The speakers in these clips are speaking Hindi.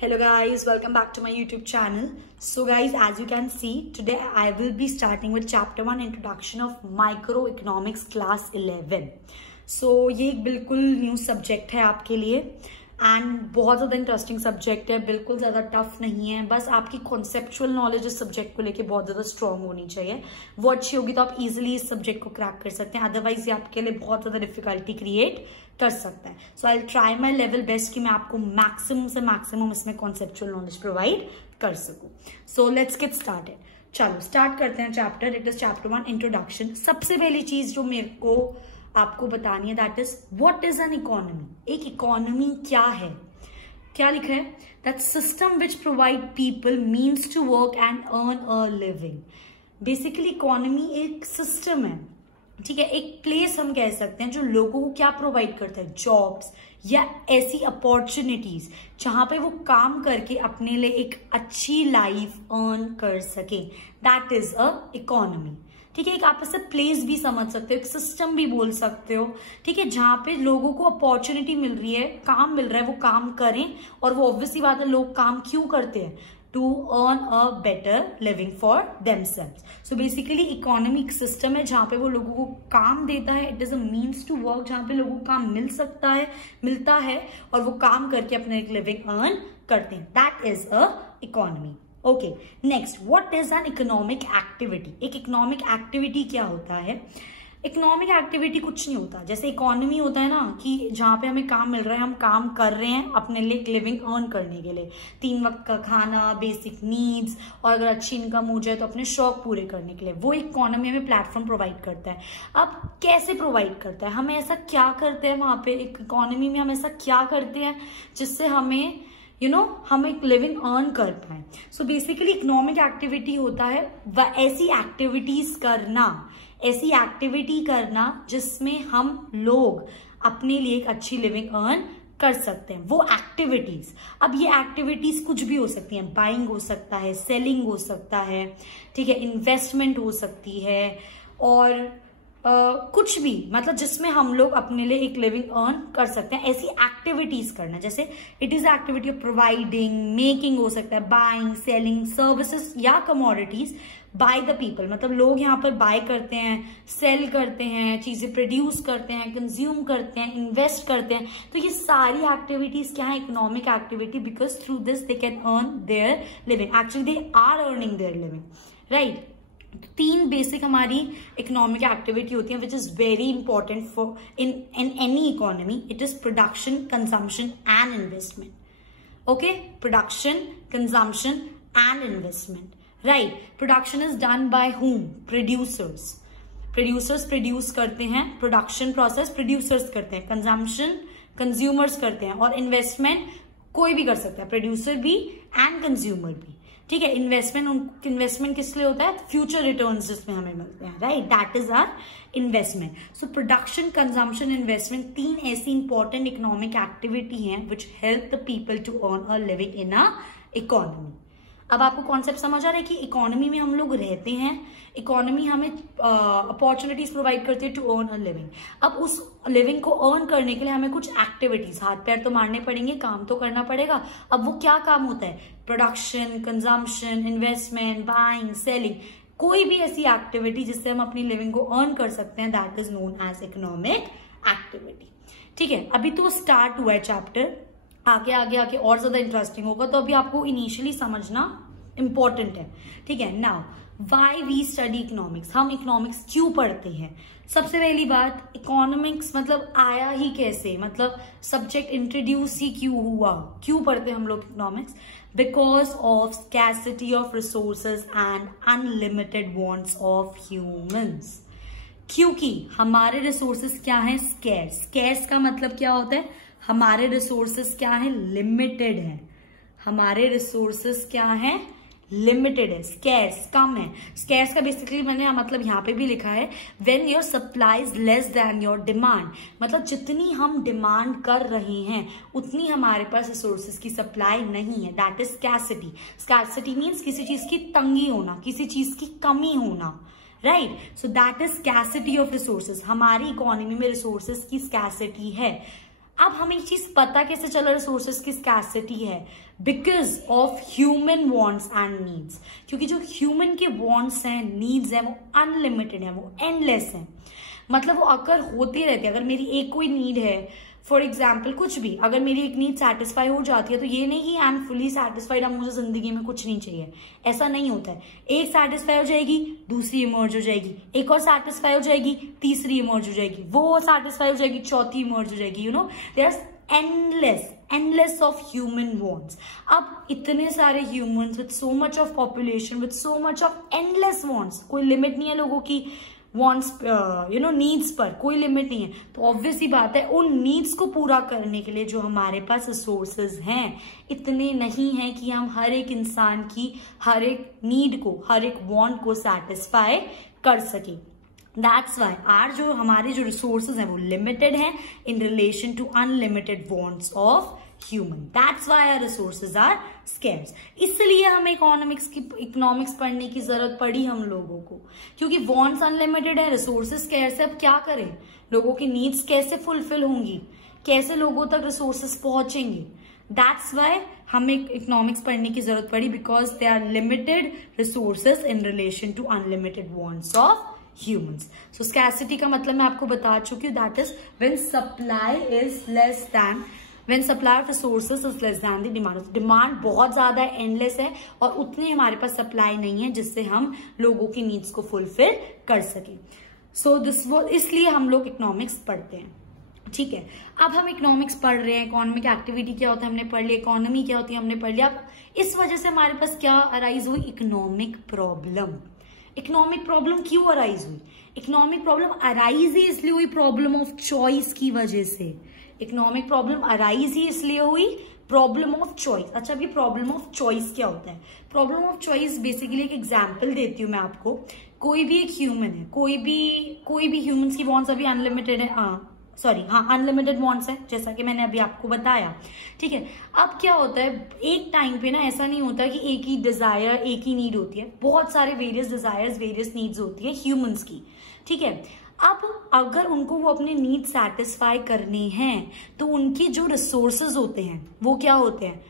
Hello guys, welcome back to my YouTube channel. So guys, as you can see, today I will be starting with chapter 1 introduction of microeconomics class 11. So ये एक बिल्कुल न्यू सब्जेक्ट है आपके लिए एंड बहुत ज़्यादा इंटरेस्टिंग सब्जेक्ट है, बिल्कुल ज़्यादा टफ नहीं है। बस आपकी कॉन्सेप्चुअल नॉलेज इस सब्जेक्ट को लेके बहुत ज़्यादा स्ट्रांग होनी चाहिए। वो अच्छी होगी तो आप इजीली इस सब्जेक्ट को क्रैक कर सकते हैं, अदरवाइज ये आपके लिए बहुत ज़्यादा डिफिकल्टी क्रिएट कर सकता है। So I try my level best कि मैं आपको मैक्सिमम से मैक्सिमम इसमें कॉन्सेप्चुअल नॉलेज प्रोवाइड कर सकूं। So let's get started. चलो स्टार्ट करते हैं chapter. It is chapter 1 introduction. सबसे पहली चीज जो मेरे को आपको बतानी है that is what is an economy. एक इकोनॉमी क्या है? क्या लिखा है? That system which provide people means to work and earn a living. Basically economy एक सिस्टम है, ठीक है, एक प्लेस हम कह सकते हैं जो लोगों को क्या प्रोवाइड करता है, जॉब्स या ऐसी अपॉर्चुनिटीज जहां पे वो काम करके अपने लिए एक अच्छी लाइफ अर्न कर सके। दैट इज अ इकोनॉमी, ठीक है। एक आप इसे प्लेस भी समझ सकते हो, एक सिस्टम भी बोल सकते हो, ठीक है, जहां पे लोगों को अपॉर्चुनिटी मिल रही है, काम मिल रहा है, वो काम करें। और वो ऑब्वियसली बात है, लोग काम क्यों करते हैं? To earn a better living for themselves. So basically economic system है जहां पे वो लोगों को काम देता है। It is a means to work, जहां पे लोगों को काम मिलता है और वो काम करके अपने एक लिविंग अर्न करते हैं। That is a economy. Okay, next, what is an economic activity. एक इकोनॉमिक एक्टिविटी क्या होता है? इकोनॉमिक एक्टिविटी कुछ नहीं होता। जैसे इकोनॉमी होता है ना कि जहां पे हमें काम मिल रहा है, हम काम कर रहे हैं अपने लिए एक लिविंग अर्न करने के लिए, 3 वक्त का खाना, बेसिक नीड्स, और अगर अच्छी इनकम हो जाए तो अपने शौक पूरे करने के लिए। वो इकोनॉमी हमें प्लेटफॉर्म प्रोवाइड करता है। अब कैसे प्रोवाइड करता है? हमें ऐसा क्या करते हैं वहां पे एक इकोनॉमी में, हम ऐसा क्या करते हैं जिससे हमें हम एक लिविंग अर्न कर पाए। सो बेसिकली इकोनॉमिक एक्टिविटी होता है ऐसी एक्टिविटी करना जिसमें हम लोग अपने लिए एक अच्छी लिविंग अर्न कर सकते हैं। वो एक्टिविटीज, अब ये एक्टिविटीज कुछ भी हो सकती हैं, बाइंग हो सकता है, सेलिंग हो सकता है, ठीक है, इन्वेस्टमेंट हो सकती है, और कुछ भी, मतलब जिसमें हम लोग अपने लिए एक लिविंग अर्न कर सकते हैं। ऐसी एक्टिविटीज करना, जैसे it is activity of providing, making हो सकता है, बाइंग, सेलिंग सर्विसेज या कमोडिटीज बाय द पीपल। मतलब लोग यहाँ पर बाय करते हैं, सेल करते हैं, चीजें प्रोड्यूस करते हैं, कंज्यूम करते हैं, इन्वेस्ट करते हैं। तो ये सारी एक्टिविटीज क्या है? Economic activity, because through this they can earn their living. Actually they are earning their living, right. 3 basic हमारी इकोनॉमिक एक्टिविटी होती है which is very important for in any economy. It is production, consumption and investment. Okay, production, consumption and investment, right. Production is done by whom? Producers produce करते हैं, प्रोडक्शन प्रोसेस प्रोड्यूसर्स करते हैं, कंजम्पशन कंज्यूमर्स करते हैं, और इन्वेस्टमेंट कोई भी कर सकता है, प्रोड्यूसर भी एंड कंज्यूमर भी, ठीक है। इन्वेस्टमेंट किस लिए होता है? फ्यूचर रिटर्न्स जिसमें हमें मिलते हैं, right. That is our investment. So production, consumption, investment 3 ऐसी इंपॉर्टेंट इकोनॉमिक एक्टिविटी हैं which help the people to earn a living in a economy. अब आपको कॉन्सेप्ट समझ आ रहा है कि इकोनॉमी में हम लोग रहते हैं, इकोनॉमी हमें अपॉर्चुनिटीज प्रोवाइड करती है टू अर्न अ लिविंग। अब उस लिविंग को अर्न करने के लिए हमें कुछ एक्टिविटीज, हाथ पैर तो मारने पड़ेंगे, काम तो करना पड़ेगा। अब वो क्या काम होता है? Production, consumption, investment, buying, selling, कोई भी ऐसी एक्टिविटी जिससे हम अपनी लिविंग को अर्न कर सकते हैं, that is known as economic activity, ठीक है। अभी तो स्टार्ट हुआ है चैप्टर, आगे और ज्यादा इंटरेस्टिंग होगा, तो अभी आपको इनिशियली समझना इंपॉर्टेंट है, ठीक है। Now why we study economics. हम इकोनॉमिक्स क्यों पढ़ते हैं? सबसे पहली बात, इकोनॉमिक्स मतलब आया ही कैसे, मतलब सब्जेक्ट इंट्रोड्यूस ही क्यों हुआ, क्यों पढ़ते हैं हम लोग economics? Because of scarcity of resources and unlimited wants of humans. क्योंकि हमारे रिसोर्सेज क्या है? स्कैर्स का मतलब क्या होता है? हमारे रिसोर्सेस क्या है? लिमिटेड है। हमारे रिसोर्सेस क्या है? लिमिटेड है। स्कैर्स कम है। स्कैर्स का बेसिकली मैंने मतलब यहाँ पे भी लिखा है, when your supply is less than your demand. मतलब जितनी हम डिमांड कर रहे हैं उतनी हमारे पास रिसोर्सेस की सप्लाई नहीं है। That is scarcity. Scarcity means किसी चीज की तंगी होना, किसी चीज की कमी होना, right. So that is scarcity of resources. हमारी इकोनॉमी में रिसोर्सेस की स्कैर्सिटी है। अब हमें एक चीज पता कैसे चला रिसोर्सेज की स्कैसिटी है, because of human wants and needs. क्योंकि जो ह्यूमन के वांट्स हैं, नीड्स हैं, वो अनलिमिटेड है, वो एंडलेस है। मतलब वो अगर होते रहते हैं। अगर मेरी एक कोई नीड है, फॉर एग्जाम्पल कुछ भी, अगर मेरी एक नीड सेटिस्फाई हो जाती है तो ये नहीं कि आई एम फुली सेटिस्फाइड, अब मुझे जिंदगी में कुछ नहीं चाहिए, ऐसा नहीं होता है। एक सेटिस्फाई हो जाएगी, दूसरी इमर्ज हो जाएगी, एक और सेटिस्फाई हो जाएगी, तीसरी इमर्ज हो जाएगी, वो सेटिस्फाई हो जाएगी, चौथी इमर्ज हो जाएगी। You know there are endless of human wants। अब इतने सारे humans with so much of population, with so much of endless wants, कोई लिमिट नहीं है लोगों की wants, नीड्स पर कोई लिमिट नहीं है। तो ऑब्वियस ही बात है उन नीड्स को पूरा करने के लिए जो हमारे पास रिसोर्सेज हैं इतने नहीं है कि हम हर एक इंसान की हर एक नीड को, हर एक वांट को सेटिस्फाई कर सके। दैट्स वाई जो हमारे जो रिसोर्सेज हैं वो लिमिटेड हैं in relation to unlimited wants of human. That's why our resources are scarce. इसलिए हमें इकोनॉमिक्स पढ़ने की जरूरत पड़ी हम लोगों को, क्योंकि वांट्स अनलिमिटेड है, रिसोर्सेज स्केर्स है। अब क्या करें, लोगों की नीड्स कैसे फुलफिल होंगी, कैसे लोगों तक रिसोर्सेज पहुंचेंगे। दैट्स वाई हमें इकोनॉमिक्स पढ़ने की जरूरत पड़ी, because they are limited resources in relation to unlimited wants of humans। So scarcity का मतलब मैं आपको बता चुकी हूँ, that is when supply of resources is less than the demand। Demand बहुत ज्यादा है, एंडलेस है, और उतने हमारे पास सप्लाई नहीं है जिससे हम लोगों की नीड्स को फुलफिल कर सके। इसलिए हम लोग इकोनॉमिक्स पढ़ते हैं। ठीक है, अब हम इकोनॉमिक्स पढ़ रहे हैं, इकोनॉमिक एक्टिविटी क्या होता है हमने पढ़ लिया, इकोनॉमी क्या होती है हमने पढ़ लिया। अब इस वजह से हमारे पास क्या अराइज हुई, इकोनॉमिक प्रॉब्लम। इकोनॉमिक प्रॉब्लम क्यों अराइज हुई, इकोनॉमिक प्रॉब्लम अराइज ही इसलिए हुई प्रॉब्लम ऑफ चॉइस की वजह से। इकोनॉमिक प्रॉब्लम अराइज ही इसलिए हुई प्रॉब्लम ऑफ चॉइस। अच्छा, अब ये प्रॉब्लम ऑफ चॉइस क्या होता है? प्रॉब्लम ऑफ चॉइस बेसिकली एक एग्जांपल देती हूँ मैं आपको। कोई भी एक ह्यूमन है, कोई भी ह्यूमंस की वॉन्ट्स अभी अनलिमिटेड है, अनलिमिटेड वॉन्ट्स है, जैसा कि मैंने अभी आपको बताया। ठीक है, अब क्या होता है, एक टाइम पे ना ऐसा नहीं होता कि एक ही डिजायर, एक ही नीड होती है, बहुत सारे वेरियस डिजायर्स, वेरियस नीड्स होती है ह्यूमंस की। ठीक है, अब अगर उनको वो अपने नीड सेटिस्फाई करने हैं तो उनके जो रिसोर्सेज होते हैं वो क्या होते हैं,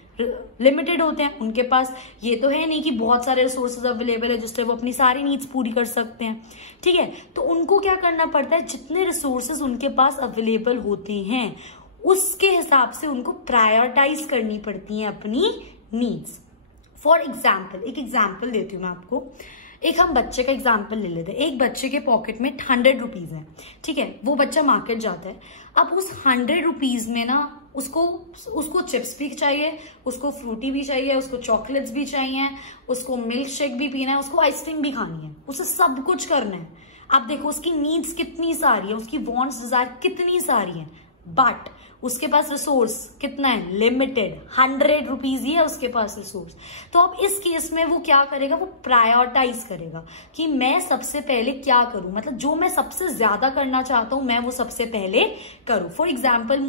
लिमिटेड होते हैं। उनके पास ये तो है नहीं कि बहुत सारे रिसोर्सेज अवेलेबल है जिससे वो अपनी सारी नीड्स पूरी कर सकते हैं। ठीक है, तो उनको क्या करना पड़ता है, जितने रिसोर्सेज उनके पास अवेलेबल होते हैं उसके हिसाब से उनको प्रायोरिटाइज करनी पड़ती है अपनी नीड्स। फॉर एग्जाम्पल, एक एग्जाम्पल देती हूँ मैं आपको। एक हम बच्चे का एग्जाम्पल ले लेते हैं। एक बच्चे के पॉकेट में 100 रुपीज है। ठीक है, वो बच्चा मार्केट जाता है। अब उस 100 रुपीज में ना उसको चिप्स भी चाहिए, उसको फ्रूटी भी चाहिए, उसको चॉकलेट्स भी चाहिए, उसको मिल्क शेक भी पीना है, उसको आइसक्रीम भी खानी है, उसे सब कुछ करना है। आप देखो उसकी नीड्स कितनी सारी है, उसकी वांट्स डिजायर कितनी सारी है, बट उसके पास रिसोर्स कितना है, लिमिटेड। 100 रुपीज ही है उसके पास रिसोर्स। तो अब इस केस में वो क्या करेगा, वो प्रायोरिटाइज करेगा कि मैं सबसे पहले क्या करूं, मतलब जो मैं सबसे ज्यादा करना चाहता हूं मैं वो सबसे पहले करूं। फॉर एग्जाम्पल,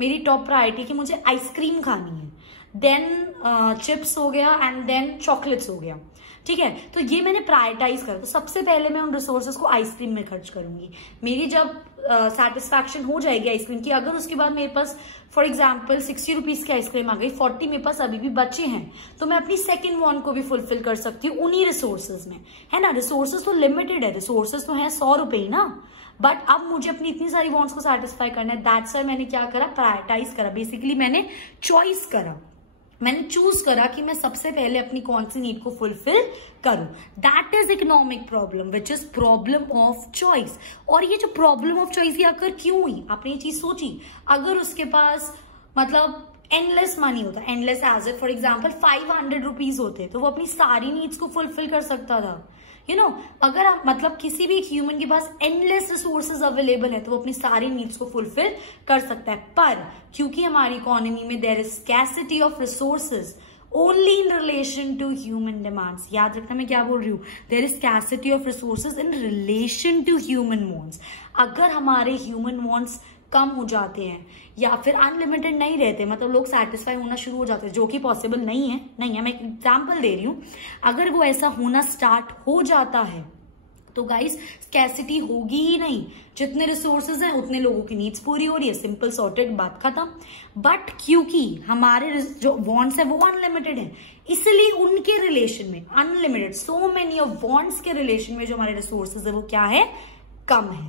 मेरी टॉप प्रायोरिटी कि मुझे आइसक्रीम खानी है, देन चिप्स हो गया, एंड देन चॉकलेट्स हो गया। ठीक है, तो ये मैंने प्रायोरिटाइज करा। तो सबसे पहले मैं उन रिसोर्सेज को आइसक्रीम में खर्च करूंगी। मेरी जब सेटिस्फैक्शन हो जाएगी आइसक्रीम की, अगर उसके बाद मेरे पास फॉर एग्जाम्पल 60 रुपीज की आइसक्रीम आ गई, 40 मेरे पास अभी भी बचे हैं, तो मैं अपनी सेकंड वांट को भी फुलफिल कर सकती हूँ उन्हीं रिसोर्सेज में, है ना। रिसोर्सेज तो लिमिटेड है, रिसोर्सेज तो है 100 रुपए ही ना, बट अब मुझे अपनी इतनी सारी वांट्स को सेटिस्फाई करना है। दैट्स व्हाई मैंने क्या करा, प्रायोरिटाइज करा। बेसिकली मैंने चॉइस करा, मैंने चूज करा कि मैं सबसे पहले अपनी कौन सी नीड को फुलफिल करूं। That is economic problem, which is problem of choice. और ये जो प्रॉब्लम ऑफ चॉइस ये आकर क्यों हुई, आपने ये चीज सोची? अगर उसके पास मतलब एंडलेस मनी होता, endless as it for example 500 rupees होते, तो वो अपनी सारी नीड्स को फुलफिल कर सकता था। अगर आप मतलब किसी भी ह्यूमन के पास एंडलेस रिसोर्सेज अवेलेबल है तो वो अपनी सारी नीड्स को फुलफिल कर सकता है। पर क्योंकि हमारी इकोनॉमी में there is scarcity of resources only in relation to human demands. याद रखना मैं क्या बोल रही हूँ, there is scarcity of resources in relation to human wants. अगर हमारे ह्यूमन वांट्स कम हो जाते हैं या फिर अनलिमिटेड नहीं रहते, मतलब लोग सेटिस्फाई होना शुरू हो जाते हैं, जो कि पॉसिबल नहीं है। मैं एक एग्जांपल दे रही हूं। अगर वो ऐसा होना स्टार्ट हो जाता है तो गाइस स्कैसिटी होगी ही नहीं, जितने रिसोर्सेज हैं उतने लोगों की नीड्स पूरी हो रही है, सिंपल सॉर्टेड, बात खत्म। बट क्योंकि हमारे जो वांट्स है वो अनलिमिटेड है, इसलिए उनके रिलेशन में unlimited, so many of wants के रिलेशन में जो हमारे रिसोर्सेज है वो क्या है, कम है।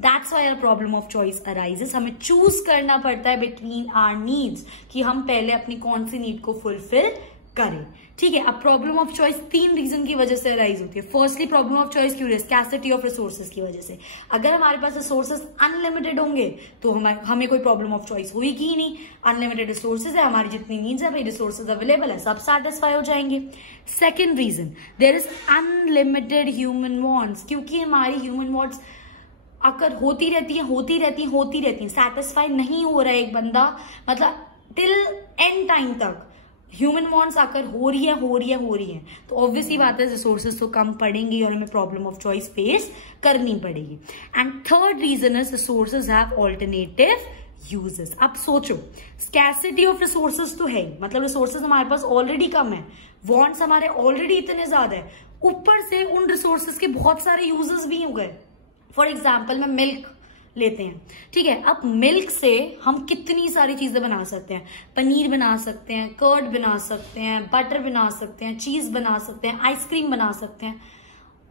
That's why problem of choice arises. हमें चूज करना पड़ता है बिटवीन आवर नीड्स कि हम पहले अपनी कौन सी नीड को फुलफिल करें, ठीक है। अब प्रॉब्लम ऑफ चॉइस 3 रीजन की वजह से अराइज होती है। फर्स्टली प्रॉब्लम ऑफ चॉइस क्यों है, स्कैसिटी ऑफ रिसोर्सेज की वजह से। अगर हमारे पास रिसोर्सेज अनलिमिटेड होंगे तो हमें कोई प्रॉब्लम ऑफ चॉइस होगी ही नहीं। अनलिमिटेड रिसोर्सेज है, हमारी जितनी नीड्स है, भाई रिसोर्सेज अवेलेबल है, सब सेटिस्फाई हो जाएंगे। Second reason, there is unlimited human wants, क्योंकि हमारी ह्यूमन वांट्स अगर होती रहती है, सेटिस्फाई नहीं हो रहा है एक बंदा, मतलब टिल एंड टाइम तक ह्यूमन वांट्स आकर हो रही है, तो ऑब्वियसली बात है रिसोर्सेज तो कम पड़ेंगी और हमें प्रॉब्लम ऑफ चॉइस फेस करनी पड़ेगी। And third reason is resources have alternative uses. अब सोचो, स्कैसिटी ऑफ रिसोर्सेज तो है, मतलब रिसोर्सेज हमारे पास ऑलरेडी कम है, वांट्स हमारे ऑलरेडी इतने ज्यादा है, ऊपर से उन रिसोर्सेज के बहुत सारे यूजेस भी हो गए। फॉर एग्जाम्पल में मिल्क लेते हैं, ठीक है। अब मिल्क से हम कितनी सारी चीजें बना सकते हैं, पनीर बना सकते हैं, कर्ड बना सकते हैं, बटर बना सकते हैं, चीज बना सकते हैं, आइसक्रीम बना सकते हैं।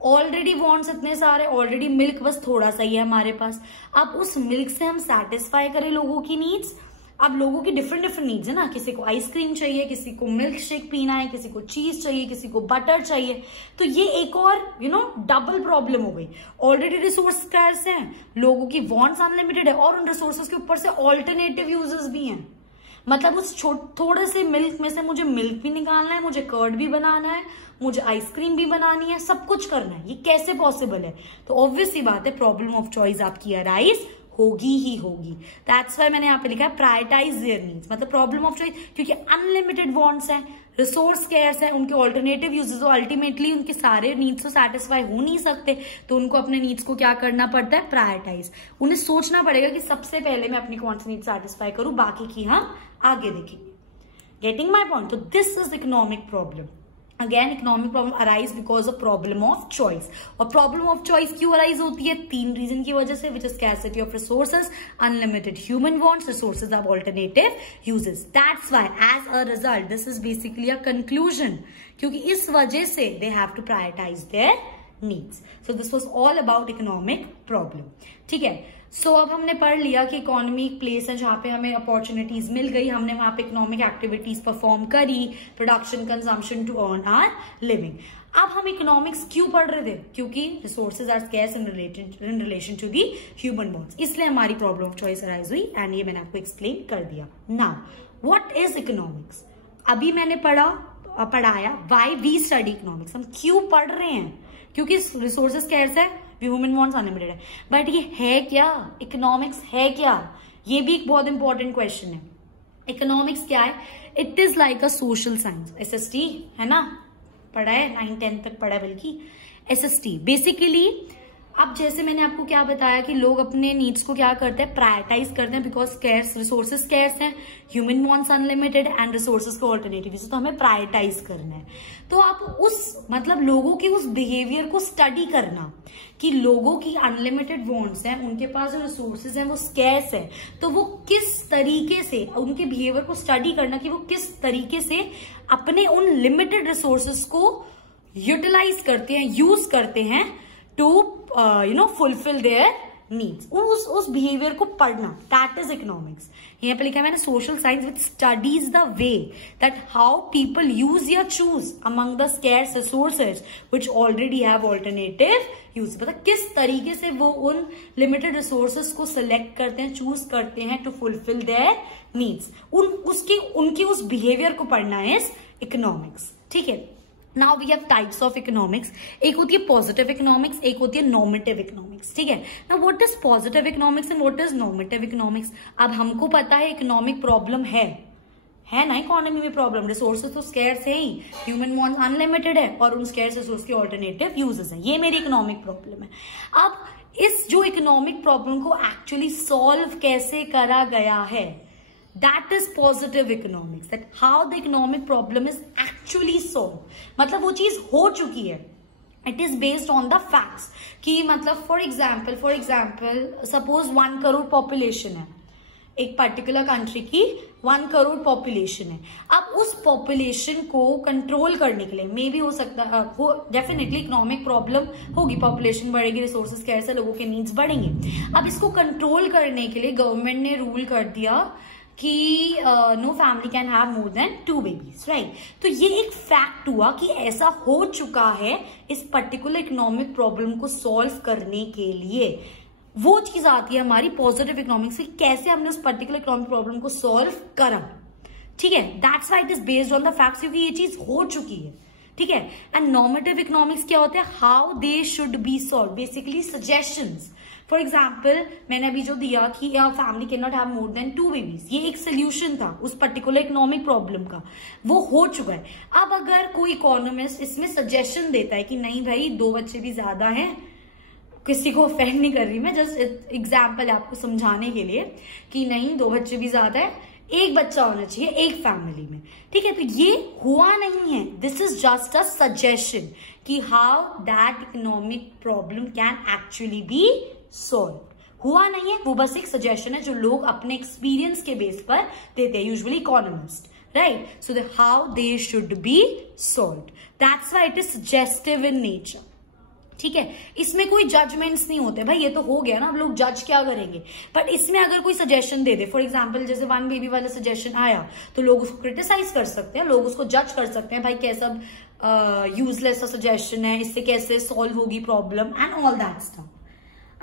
ऑलरेडी वांट्स इतने सारे, ऑलरेडी मिल्क बस थोड़ा सा ही है हमारे पास। अब उस मिल्क से हम सेटिस्फाई करें लोगों की नीड्स। अब लोगों की डिफरेंट नीड्स है ना, किसी को आइसक्रीम चाहिए, किसी को मिल्क शेक पीना है, किसी को चीज चाहिए, किसी को बटर चाहिए, तो ये एक और डबल प्रॉब्लम हो गई। ऑलरेडी रिसोर्स स्कैर्स हैं, लोगों की वांट्स अनलिमिटेड है और उन रिसोर्सेज के ऊपर से ऑल्टरनेटिव यूजेस भी हैं। मतलब उस थोड़े से मिल्क में से मुझे मिल्क भी निकालना है, मुझे कर्ड भी बनाना है, मुझे आइसक्रीम भी बनानी है, सब कुछ करना है, ये कैसे पॉसिबल है। तो ऑब्वियस सी बात है प्रॉब्लम ऑफ चॉइस आपकी अराइज होगी ही होगी। दैट्स वाई मैंने यहाँ पे लिखा है प्रायोरिटाइज देयर नीड्स, मतलब प्रॉब्लम ऑफ चॉइस, क्योंकि अनलिमिटेड वांट्स हैं, रिसोर्स स्कैर्स है, उनके ऑल्टरनेटिव यूजेस, अल्टीमेटली उनके सारे नीड्स तो सेटिस्फाई हो नहीं सकते, तो उनको अपने नीड्स को क्या करना पड़ता है, प्रायोरिटाइज। उन्हें सोचना पड़ेगा कि सबसे पहले मैं अपनी कौन सी नीड सेटिस्फाई करूं, बाकी की हम आगे देखेंगे। Getting my point? तो this is economic problem. Again economic problem arise because of problem of choice. और प्रॉब्लम ऑफ चॉइस क्यों अराइज होती है? 3 रीजन की वजह से, which is scarcity of resources, unlimited human wants, resources of alternative uses. That's why as a result this is basically a conclusion, क्योंकि इस वजह से they have to prioritise their needs. So this was all about economic problem, ठीक है। सो अब हमने पढ़ लिया कि इकोनॉमी एक प्लेस है जहां पे हमें अपॉर्चुनिटीज मिल गई, हमने वहां पे इकोनॉमिक एक्टिविटीज परफॉर्म करी, production, consumption to earn our living. अब हम इकोनॉमिक्स क्यों पढ़ रहे थे? क्योंकि resources are scarce in relation to the human wants, इसलिए हमारी प्रॉब्लम ऑफ चॉइस अराइज हुई, एंड ये मैंने आपको एक्सप्लेन कर दिया। Now what is economics? अभी मैंने पढ़ाया व्हाई वी स्टडी इकोनॉमिक्स, हम क्यों पढ़ रहे हैं, क्योंकि रिसोर्सेज स्कैर्स है, ह्यूमन वांट्स अनलिमिटेड है। बट ये है क्या? इकोनॉमिक्स है क्या? ये भी एक बहुत इंपॉर्टेंट क्वेश्चन है। इकोनॉमिक्स क्या है? It is like a social science. SST है ना, पढ़ा है, 9-10 तक पढ़ा है बल्कि। एसएसटी बेसिकली, अब जैसे मैंने आपको क्या बताया कि लोग अपने नीड्स को क्या करते हैं, प्रायोरिटाइज करते हैं, बिकॉज स्कैर्स रिसोर्सेज स्कैर्स हैं, human wants unlimited and resources को ऑल्टरनेटिव, तो हमें प्रायोरिटाइज करना है। तो आप उस मतलब लोगों के उस बिहेवियर को स्टडी करना कि लोगों की अनलिमिटेड वांट्स हैं, उनके पास जो रिसोर्सेज हैं वो स्कैर्स है, तो वो किस तरीके से, उनके बिहेवियर को स्टडी करना कि वो किस तरीके से अपने उन लिमिटेड रिसोर्सेज को यूटिलाइज करते हैं, यूज करते हैं टू फुलफिल देयर नीड्स। उस बिहेवियर को पढ़ना, दैट इज इकोनॉमिक्स। यहाँ पे लिखा है मैंने social science which studies the way that how people use या choose among the scarce resources which already have alternative use. मतलब किस तरीके से वो उन लिमिटेड रिसोर्सेज को सिलेक्ट करते हैं, चूज करते हैं टू फुलफिल देयर नीड्स। उनकी उस बिहेवियर को पढ़ना इज इकोनॉमिक्स, ठीक है। Now we have types of economics. एक होती है पॉजिटिव इकोनॉमिक्स, एक होती है नॉर्मेटिव इकोनॉमिक्स, ठीक है। Now what is positive economics and what is normative economics? अब हमको पता है इकोनॉमिक प्रॉब्लम है ना, इकोनॉमी में प्रॉब्लम, रिसोर्सेज तो स्कैर्स है ही, ह्यूमन वांट्स अनलिमिटेड है और उन स्कैर्स रिसोर्स के ऑल्टरनेटिव यूजेस है, ये मेरी इकोनॉमिक प्रॉब्लम है। अब इस जो इकोनॉमिक प्रॉब्लम को एक्चुअली सॉल्व कैसे करा गया है, that is positive economics, that how the economic problem is actually solved। मतलब वो चीज हो चुकी है, it is based on the facts कि मतलब for example suppose 1 crore population है, एक पर्टिकुलर कंट्री की 1 करोड़ पॉपुलेशन है। अब उस पॉपुलेशन को कंट्रोल करने के लिए मे भी हो सकता है वो डेफिनेटली इकोनॉमिक प्रॉब्लम होगी, पॉपुलेशन बढ़ेगी, रिसोर्सेज कैर से लोगों के नीड्स बढ़ेंगे। अब इसको कंट्रोल करने के लिए गवर्नमेंट ने रूल कर दिया कि no family can have more than 2 babies, right. तो ये एक फैक्ट हुआ कि ऐसा हो चुका है इस पर्टिकुलर इकोनॉमिक प्रॉब्लम को सॉल्व करने के लिए। वो चीज आती है हमारी पॉजिटिव इकोनॉमिक्स की, कैसे हमने उस पर्टिकुलर इकोनॉमिक प्रॉब्लम को सॉल्व करा, ठीक है। That's why it is based on the facts, क्योंकि ये चीज हो चुकी है, ठीक है। एंड नॉर्मेटिव इकोनॉमिक्स क्या होता है, how they should be solve, basically suggestions. For example मैंने अभी जो दिया कि family can not have more than 2 babies, ये एक सोल्यूशन था उस पर्टिकुलर इकोनॉमिक प्रॉब्लम का, वो हो चुका है। अब अगर कोई इकोनॉमिस्ट इसमें सजेशन देता है कि नहीं भाई 2 बच्चे भी ज्यादा हैं, किसी को ऑफेंड नहीं कर रही मैं, जस्ट एग्जाम्पल है आपको समझाने के लिए कि नहीं 2 बच्चे भी ज्यादा है, 1 बच्चा होना चाहिए एक फैमिली में, ठीक है। तो ये हुआ नहीं है, this is just a suggestion कि how that economic problem can actually be solve. हुआ नहीं है, वो बस एक सजेशन है जो लोग अपने एक्सपीरियंस के बेस पर देते हैं, usually economist, right. So the how they should be solve, that's why it is suggestive in nature, ठीक है। इसमें कोई जजमेंट्स नहीं होते भाई, ये तो हो गया ना, अब लोग जज क्या करेंगे। बट इसमें अगर कोई suggestion they they, for example जैसे 1 बेबी वाला सजेशन आया, तो लोग उसको क्रिटिसाइज कर सकते हैं, लोग उसको जज कर सकते हैं, भाई कैसा यूजलेस सजेशन है, इससे कैसे सॉल्व होगी problem and all that stuff.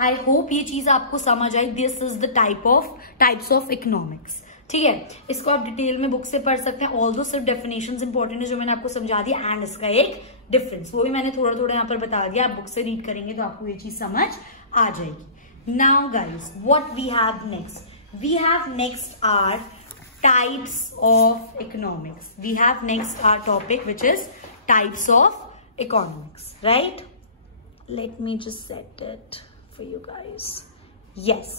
I hope ये चीज आपको समझ आई। This is the types of economics, ठीक है। इसको आप डिटेल में बुक से पढ़ सकते हैं, ऑल्दो सिर्फ डेफिनेशंस इंपॉर्टेंट है जो मैंने आपको समझा दिया, एंड इसका एक डिफरेंस वो भी मैंने थोड़ा थोड़ा यहाँ पर बता दिया, आप बुक से रीड करेंगे तो आपको ये चीज समझ आ जाएगी। Now guys what we have next are types of economics. We have next are topic which is types of economics, right. Let me just set it for you guys. Yes.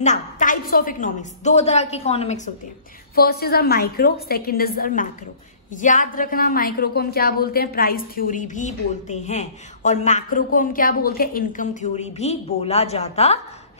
Now, types of economics. 2 तरह की इकोनॉमिक्स होती हैं। First is are micro, second is are macro. याद रखना, माइक्रो को हम क्या बोलते हैं, प्राइस थ्योरी भी बोलते हैं, और मैक्रो को हम क्या बोलते हैं, इनकम थ्योरी भी बोला जाता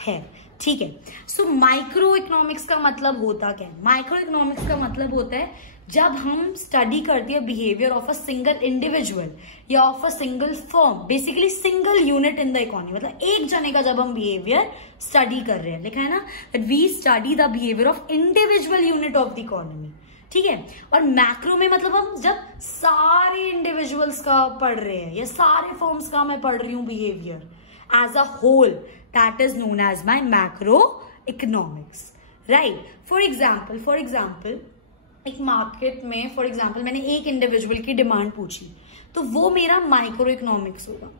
है, ठीक है। सो माइक्रो इकोनॉमिक्स का मतलब होता क्या है, माइक्रो इकोनॉमिक्स का मतलब होता है जब हम स्टडी करते हैं behaviour of a single individual या of a single firm, basically single unit in the economy, मतलब एक जने का जब हम बिहेवियर स्टडी कर रहे हैं, लिखा है ना, that we study the behaviour of individual unit of the economy, ठीक है। और मैक्रो में मतलब हम जब सारे इंडिविजुअल्स का पढ़ रहे हैं या सारे फर्म्स का मैं पढ़ रही हूं behaviour as a whole, that is known as my macro economics, right. For example एक मार्केट में फॉर एग्जाम्पल मैंने एक इंडिविजुअल की डिमांड पूछी, तो वो मेरा माइक्रो इकोनॉमिक्स होगा।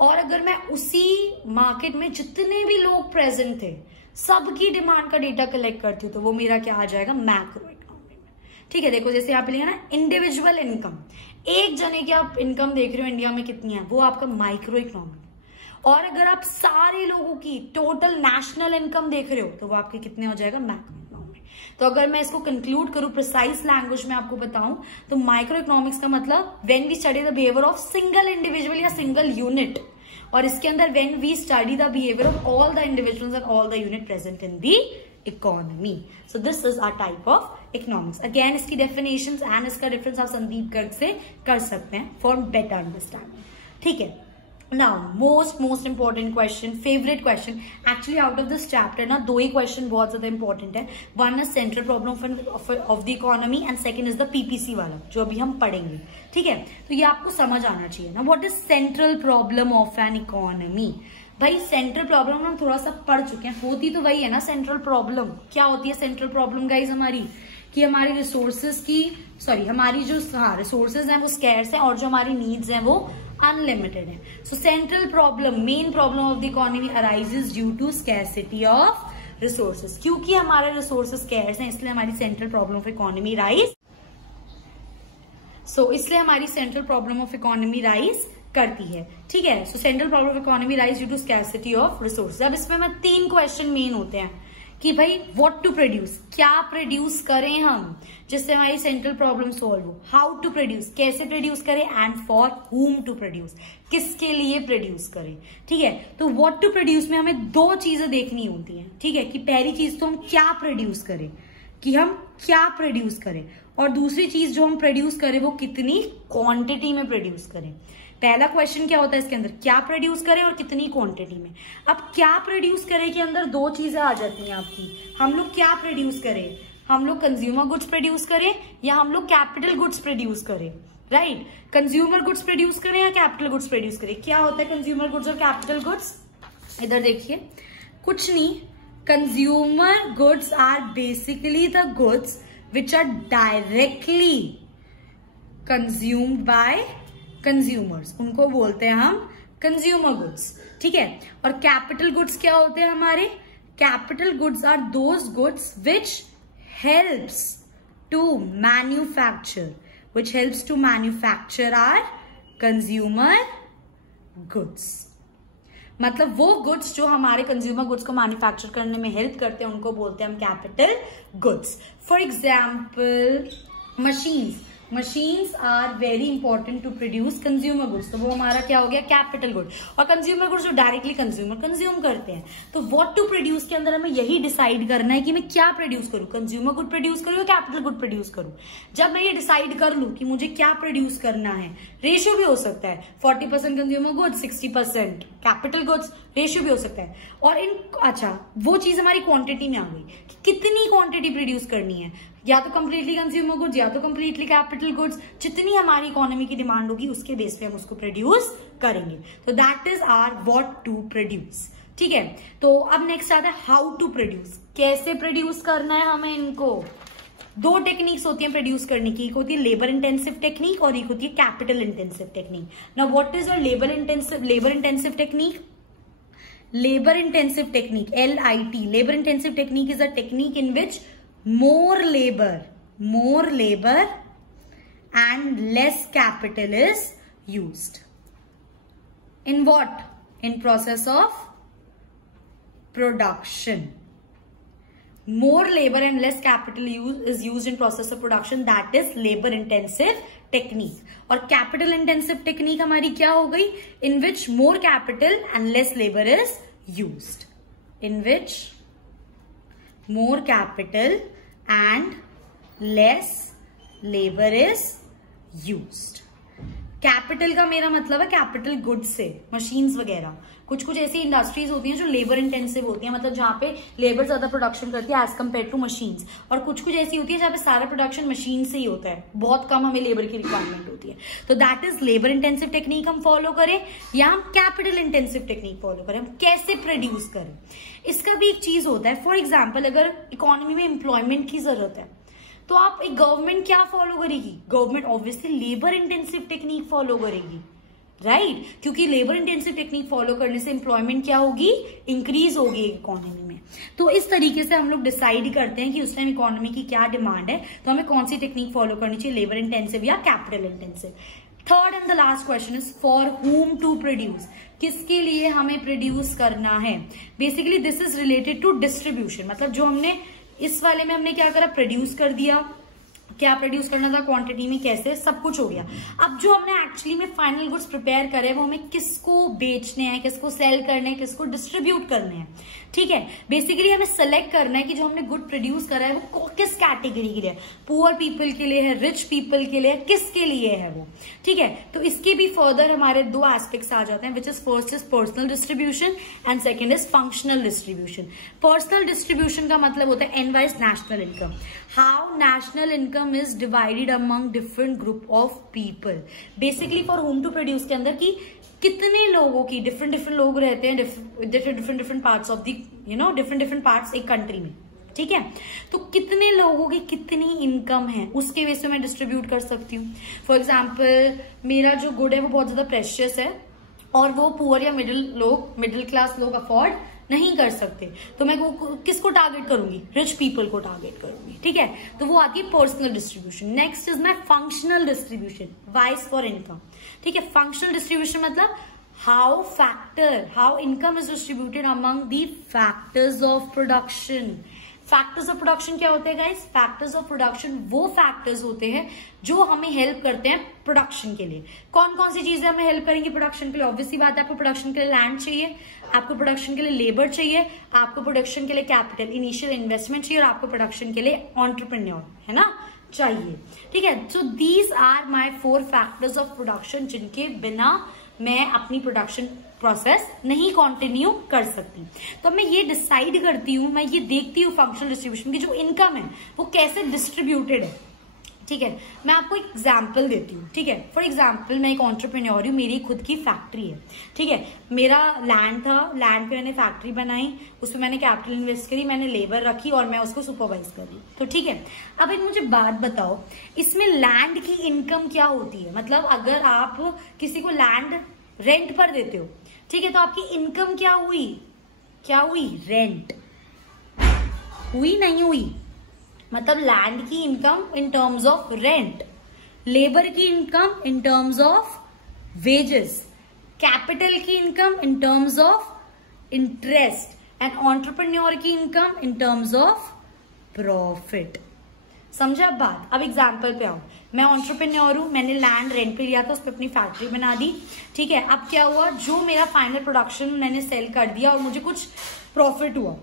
और अगर मैं उसी मार्केट में जितने भी लोग प्रेजेंट थे सबकी डिमांड का डेटा कलेक्ट करती हूँ, तो वो मेरा क्या आ जाएगा, मैक्रो इकोनॉमी में, ठीक है। देखो जैसे यहाँ पे लिखा ना इंडिविजुअल इनकम, एक जने की आप इनकम देख रहे हो इंडिया में कितनी है, वो आपका माइक्रो इकोनॉमी। और अगर आप सारे लोगों की टोटल नेशनल इनकम देख रहे हो, तो वो आपके कितने हो जाएगा, मैक्रो। तो अगर मैं इसको कंक्लूड करूं प्रिसाइज लैंग्वेज में आपको बताऊं, तो माइक्रो इकोनॉमिक्स का मतलब when we study the behaviour of single individual या सिंगल यूनिट, और इसके अंदर when we study the behaviour of all the individuals and all the unit present in the economy. So this is our type of economics. Again इसकी डेफिनेशंस एंड इसका डिफरेंस आप संदीप गर्ग से कर सकते हैं फॉर बेटर अंडरस्टैंडिंग, ठीक है। Now, most important question, favorite question. Actually, out of this chapter, ना 2 ही question बहुत ज्यादा important है. One is central problem of the economy and second is the PPC वाला, जो अभी हम पढ़ेंगे, ठीक है। तो ये आपको समझ आना चाहिए ना, what is central problem of an economy? भाई सेंट्रल प्रॉब्लम हम थोड़ा सा पढ़ चुके हैं, होती तो वही है ना सेंट्रल प्रॉब्लम। क्या होती है सेंट्रल प्रॉब्लम गाइज हमारी, कि हमारी हमारी जो रिसोर्सेज हैं वो स्कैर्स हैं और जो हमारी नीड्स हैं वो अनलिमिटेड है। So central problem, main problem of the economy arises due to scarcity of resources. क्योंकि हमारे रिसोर्सेज स्कैर्स हैं, इसलिए हमारी central problem of economy rise करती है, ठीक है। So central problem of economy rise due to scarcity of resources. अब इसमें 3 क्वेश्चन मेन होते हैं कि भाई व्हाट टू प्रोड्यूस, क्या प्रोड्यूस करें हम जिससे हमारी सेंट्रल प्रॉब्लम सॉल्व हो, हाउ टू प्रोड्यूस, कैसे प्रोड्यूस करें, and for whom to produce, किसके लिए प्रोड्यूस करें। ठीक है, तो व्हाट टू प्रोड्यूस में हमें दो चीजें देखनी होती हैं। ठीक है, कि पहली चीज तो हम क्या प्रोड्यूस करें, कि हम क्या प्रोड्यूस करें, और दूसरी चीज जो हम प्रोड्यूस करें वो कितनी क्वांटिटी में प्रोड्यूस करें। पहला क्वेश्चन क्या होता है इसके अंदर, क्या प्रोड्यूस करें और कितनी क्वांटिटी में। अब क्या प्रोड्यूस करें के अंदर दो चीजें आ जाती हैं आपकी, हम लोग क्या प्रोड्यूस करें, हम लोग कंज्यूमर गुड्स प्रोड्यूस करें या हम लोग कैपिटल गुड्स प्रोड्यूस करें। राइट, कंज्यूमर गुड्स प्रोड्यूस करें या कैपिटल गुड्स प्रोड्यूस करें। क्या होता है कंज्यूमर गुड्स और कैपिटल गुड्स, इधर देखिए, कुछ नहीं, consumer goods are basically the goods which are directly consumed by consumers, उनको बोलते हैं हम कंज्यूमर गुड्स। ठीक है, और कैपिटल गुड्स क्या होते हैं हमारे, capital goods are those goods which helps to manufacture, which helps to manufacture our consumer goods। मतलब वो गुड्स जो हमारे कंज्यूमर गुड्स को मैन्युफैक्चर करने में हेल्प करते हैं उनको बोलते हैं हम capital goods. For example machines are very important to produce consumer goods, तो वो हमारा क्या हो गया, कैपिटल गुड। और कंज्यूमर गुड्स जो डायरेक्टली कंज्यूम करते हैं, तो व्हाट टू प्रोड्यूस के अंदर हमें यही डिसाइड करना है कि मैं क्या प्रोड्यूस करूं, कंज्यूमर गुड प्रोड्यूस करूं या कैपिटल गुड प्रोड्यूस करूं। जब मैं ये डिसाइड कर लूं कि मुझे क्या प्रोड्यूस करना है, रेशियो भी हो सकता है 40% consumer goods 60% capital goods, ratio भी हो सकता है। और अच्छा वो चीज हमारी क्वांटिटी में आ गई कि कितनी क्वांटिटी प्रोड्यूस करनी है, या तो कंप्लीटली कंज्यूमर गुड्स या तो कंप्लीटली कैपिटल गुड्स, जितनी हमारी इकोनॉमी की डिमांड होगी उसके बेस पे हम उसको प्रोड्यूस करेंगे। तो that is our what to produce. ठीक है, तो अब नेक्स्ट आता है हाउ टू प्रोड्यूस, कैसे प्रोड्यूस करना है हमें। इनको दो टेक्निक्स होती हैं प्रोड्यूस करने की, एक होती है लेबर इंटेंसिव टेक्निक और एक होती है capital intensive technique. Now what is a labour intensive technique? Labor intensive technique, LIT, labor intensive technique is a technique in which more labor and less capital is used. In what? In process of production. More labor and less capital is used in process of production, that is labor intensive technique. और capital intensive technique हमारी क्या हो गई, in which more capital and less labor is used. In which more capital and less labor is used. Capital का मेरा मतलब है कैपिटल गुड्स से, मशीन्स वगैरह। कुछ कुछ ऐसी इंडस्ट्रीज होती हैं जो लेबर इंटेंसिव होती हैं, मतलब जहाँ पे लेबर ज्यादा प्रोडक्शन करती है एज कम्पेयर टू मशीन्स, और कुछ कुछ ऐसी होती है जहाँ पे सारा प्रोडक्शन मशीन से ही होता है, बहुत कम हमें लेबर की रिक्वायरमेंट होती है। तो that is labour intensive technique हम फॉलो करें या हम कैपिटल इंटेंसिव टेक्निक फॉलो करें, हम कैसे प्रोड्यूस करें। इसका भी एक चीज होता है, फॉर एग्जाम्पल अगर इकोनॉमी में एम्प्लॉयमेंट की जरूरत है तो आप एक गवर्नमेंट क्या फॉलो करेगी, government obviously labour intensive technique follow करेगी, राइट? क्योंकि लेबर इंटेंसिव टेक्निक फॉलो करने से एम्प्लॉयमेंट क्या होगी, इंक्रीज होगी इकोनॉमी में। तो इस तरीके से हम लोग डिसाइड करते हैं कि उस टाइम इकोनॉमी की क्या डिमांड है, तो हमें कौन सी टेक्निक फॉलो करनी चाहिए, लेबर इंटेंसिव या capital intensive. Third and the last question is for whom to produce, किसके लिए हमें प्रोड्यूस करना है। Basically this is related to distribution, मतलब जो हमने इस वाले में हमने क्या करा, प्रोड्यूस कर दिया, क्या प्रोड्यूस करना था, क्वांटिटी में, कैसे, सब कुछ हो गया। अब जो हमने एक्चुअली में फाइनल गुड्स प्रिपेयर करे वो हमें किसको बेचने हैं, किसको सेल करने हैं, किसको डिस्ट्रीब्यूट करने हैं। ठीक है, बेसिकली हमें सेलेक्ट करना है कि जो हमने गुड प्रोड्यूस करा है वो किस कैटेगरी के लिए, पुअर पीपल के लिए है, रिच पीपल के लिए, किसके लिए है वो। ठीक है, तो इसके भी फर्दर हमारे दो एस्पेक्ट्स आ जाते हैं, which is first is personal distribution and second is functional distribution. Personal distribution का मतलब होता है an wise national income, how national income is divided among different group of people. Basically for whom to produce के अंदर की कितने लोगों की, डिफरेंट लोग रहते हैं different parts of the different parts एक कंट्री में। ठीक है, तो कितने लोगों की कितनी इनकम है उसके बेस पे मैं डिस्ट्रीब्यूट कर सकती हूँ। फॉर एग्जाम्पल मेरा जो गुड है वो बहुत ज्यादा प्रेशियस है और वो पुअर या मिडिल क्लास लोग अफोर्ड नहीं कर सकते, तो मैं किसको टारगेट करूंगी, रिच पीपल को टारगेट करूंगी। ठीक है, तो वो आती है personal distribution. Next is my functional distribution, wise for income. ठीक है, फंक्शनल डिस्ट्रीब्यूशन मतलब how income is distributed among the factors of production. Factors of production क्या होते हैं गाइस? फैक्टर्स ऑफ प्रोडक्शन वो फैक्टर्स होते हैं जो हमें हेल्प करते हैं प्रोडक्शन के लिए. कौन कौन सी चीजें हमें हेल्प करेंगी प्रोडक्शन के लिए? ऑब्वियसली बात है, आपको प्रोडक्शन के लिए लैंड चाहिए, आपको प्रोडक्शन के लिए लेबर चाहिए, आपको प्रोडक्शन के लिए कैपिटल इनिशियल इन्वेस्टमेंट चाहिए, और आपको प्रोडक्शन के लिए एंटरप्रेन्योर, है ना, चाहिए. ठीक है, so these are my 4 factors of production जिनके बिना मैं अपनी प्रोडक्शन प्रोसेस नहीं कंटिन्यू कर सकती. तो मैं ये डिसाइड करती हूँ, मैं ये देखती हूँ फंक्शनल डिस्ट्रीब्यूशन की जो इनकम है वो कैसे डिस्ट्रीब्यूटेड है. ठीक है, मैं आपको एक एग्जाम्पल देती हूँ. ठीक है, फॉर एग्जाम्पल मैं एक एंटरप्रेन्योर हूँ, मेरी खुद की फैक्ट्री है. ठीक है, मेरा लैंड था, लैंड पे मैंने फैक्ट्री बनाई, उसमें मैंने कैपिटल इन्वेस्ट करी, मैंने लेबर रखी और मैं उसको सुपरवाइज कर रही. तो ठीक है, अब एक मुझे बात बताओ, इसमें लैंड की इनकम क्या होती है? मतलब अगर आप किसी को लैंड रेंट पर देते हो, ठीक है, तो आपकी इनकम क्या हुई? रेंट हुई, नहीं हुई? मतलब लैंड की income in terms of rent, labour की income in terms of wages, capital की income in terms of interest, and entrepreneur की income in terms of profit. समझे अब बात? अब एग्जाम्पल पे आओ. मैं एंटरप्रेन्योर हूं, मैंने लैंड रेंट पे लिया था, उस पर अपनी फैक्ट्री बना दी. ठीक है, अब क्या हुआ, जो मेरा फाइनल प्रोडक्शन मैंने सेल कर दिया और मुझे कुछ प्रॉफिट हुआ.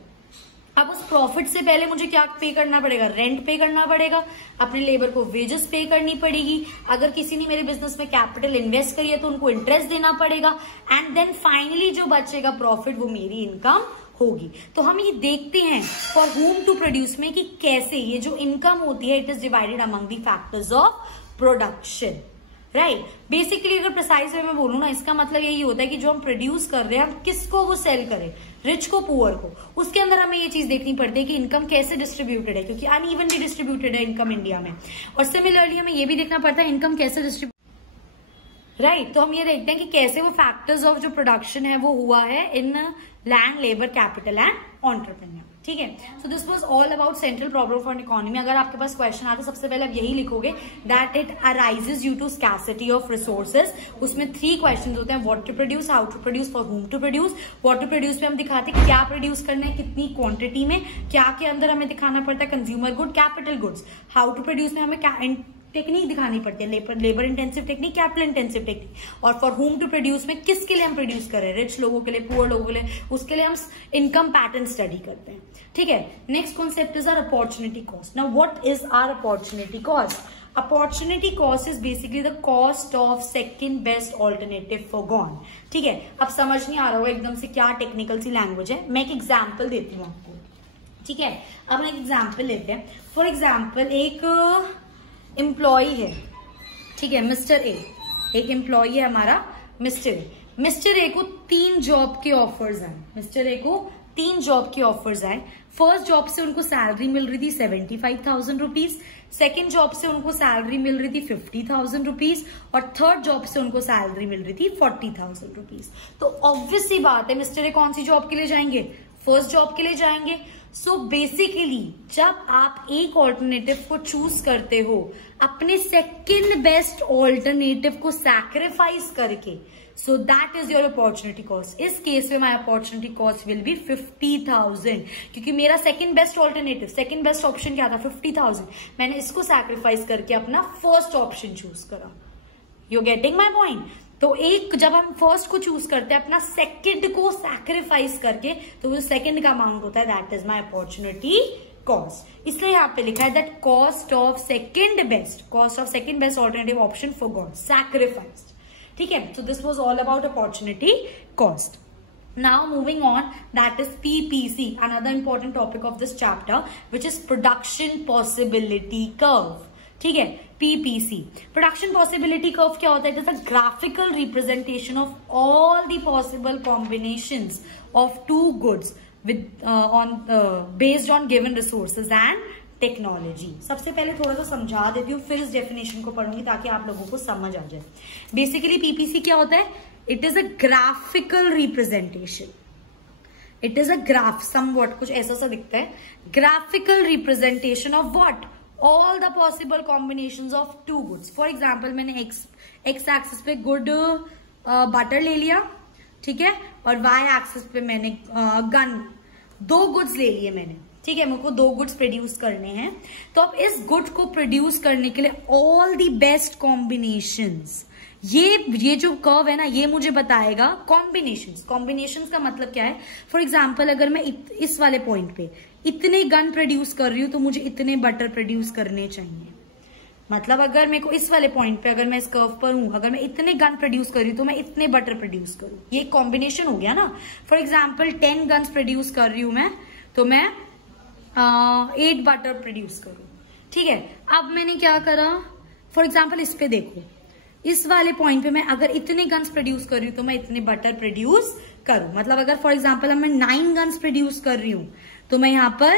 अब उस प्रॉफिट से पहले मुझे क्या पे करना पड़ेगा? रेंट पे करना पड़ेगा, अपने लेबर को वेजेस पे करनी पड़ेगी, अगर किसी ने मेरे बिजनेस में कैपिटल इन्वेस्ट करी है तो उनको इंटरेस्ट देना पड़ेगा, एंड देन फाइनली जो बचेगा प्रॉफिट वो मेरी इनकम होगी. तो हम ये देखते हैं फॉर होम टू प्रोड्यूस में कि कैसे ये जो इनकम होती है it is divided among the factors of production. Right, basically अगर प्रिसाइज वे में बोलूं ना, इसका मतलब यही होता है कि जो हम प्रोड्यूस कर रहे हैं हम किसको वो सेल करें, रिच को पुअर को, उसके अंदर हमें ये चीज देखनी पड़ती है कि इनकम कैसे डिस्ट्रीब्यूटेड है, क्योंकि अनइवनली डिस्ट्रीब्यूटेड है इनकम इंडिया में. और सिमिलरली हमें ये भी देखना पड़ता है इनकम कैसे डिस्ट्रीब्यूट. राइट, तो हम ये देखते हैं कि कैसे वो फैक्टर्स ऑफ जो प्रोडक्शन है वो हुआ है इन land, labour, capital and entrepreneur. ठीक है, so this was all about central problem for economy. अगर आपके पास क्वेश्चन आता है सबसे पहले आप यही लिखोगे that it arises due to scarcity of resources. उसमें 3 क्वेश्चन होते हैं, what to produce, how to produce, for whom to produce. What to produce पे हम दिखाते हैं क्या प्रोड्यूस करना है, कितनी क्वांटिटी में, क्या के अंदर हमें दिखाना पड़ता है, consumer good, capital goods. How to produce में हमें टेक्निक दिखानी पड़ती है, labour intensive technique, capital intensive technique. और फॉर होम टू प्रोड्यूस में किसके लिए हम प्रोड्यूस कर रहे हैं, रिच लोगों के लिए, पुअर लोगों के लिए, उसके लिए हम इनकम पैटर्न स्टडी करते हैं. ठीक है, next concept is our opportunity cost. Now what is our opportunity cost? Opportunity cost is basically the cost of second best alternative forgone. ठीक है, अब समझ नहीं आ रहा होगा एकदम से क्या टेक्निकल सी लैंग्वेज है. मैं एक एग्जाम्पल देती हूँ आपको. ठीक है, अब एक एग्जाम्पल लेते हैं. फॉर एग्जाम्पल एक एम्प्लॉय है, ठीक है, मिस्टर ए, एक एम्प्लॉय है हमारा मिस्टर ए. मिस्टर ए को 3 जॉब के ऑफर्स आए. मिस्टर ए को 3 जॉब के ऑफर्स आए. फर्स्ट जॉब से उनको सैलरी मिल रही थी 75,000 रुपीज, सेकेंड जॉब से उनको सैलरी मिल रही थी 50,000 रुपीज, और थर्ड जॉब से उनको सैलरी मिल रही थी 40,000 रुपीज. तो ऑब्वियस सी बात है मिस्टर ए कौन सी जॉब के लिए जाएंगे? फर्स्ट जॉब के लिए जाएंगे. सो बेसिकली जब आप एक ऑल्टरनेटिव को चूज करते हो अपने सेकेंड बेस्ट ऑल्टरनेटिव को सैक्रिफाइस करके, so that is your opportunity cost. इस केस में my opportunity cost will be 50,000, क्योंकि मेरा second best alternative, second best option क्या था? 50,000. मैंने इसको सैक्रिफाइस करके अपना फर्स्ट ऑप्शन चूज करा. You getting my point? तो एक जब हम फर्स्ट को चूज करते हैं अपना सेकंड को सैक्रिफाइस करके, तो वो सेकंड का अमाउंट होता है, that is my opportunity cost. इसलिए यहाँ पे लिखा है that cost of second best alternative option for God sacrificed. ठीक है, so this was all about opportunity cost. Now moving on, that is PPC, another important topic of this chapter, which is production possibility curve. ठीक है, PPC, production possibility curve क्या होता है? It is a graphical representation of all the possible combinations of two goods with based on given resources and technology. सबसे पहले थोड़ा सा समझा देती हूँ, फिर इस डेफिनेशन को पढ़ूंगी ताकि आप लोगों को समझ आ जाए. बेसिकली पीपीसी क्या होता है? It is a graphical representation. It is a graph, somewhat कुछ ऐसा सा दिखता है. Graphical representation of what? All the possible combinations of two goods. For example मैंने एक्स एक्सिस पे गुड बटर ले लिया, ठीक है, और वाई एक्सिस पे मैंने गन, 2 गुड्स ले लिए मैंने, ठीक है, मेरे को 2 गुड्स प्रोड्यूस करने हैं। तो अब इस गुड को प्रोड्यूस करने के लिए ऑल दी बेस्ट कॉम्बिनेशंस, ये जो कर्व है ना, ये मुझे बताएगा कॉम्बिनेशंस का मतलब क्या है। फॉर एग्जाम्पल अगर मैं इस वाले पॉइंट पे इतने गन प्रोड्यूस कर रही हूं तो मुझे इतने बटर प्रोड्यूस करने चाहिए। मतलब अगर मेरे को इस वाले पॉइंट पे, अगर मैं इस कर्व पर हूं, अगर मैं इतने गन प्रोड्यूस कर रही हूं तो मैं इतने बटर प्रोड्यूस करूं, ये कॉम्बिनेशन हो गया ना। फॉर एग्जाम्पल 10 गन्स प्रोड्यूस कर रही हूं मैं, तो मैं 8 बटर प्रोड्यूस करूं, ठीक है। अब मैंने क्या करा, फॉर एग्जाम्पल इस पे देखो, इस वाले पॉइंट पे मैं अगर इतने गन्स प्रोड्यूस कर रही हूं तो मैं इतने बटर प्रोड्यूस करूं। मतलब अगर फॉर एग्जाम्पल मैं 9 गन्स प्रोड्यूस कर रही हूं तो मैं यहाँ पर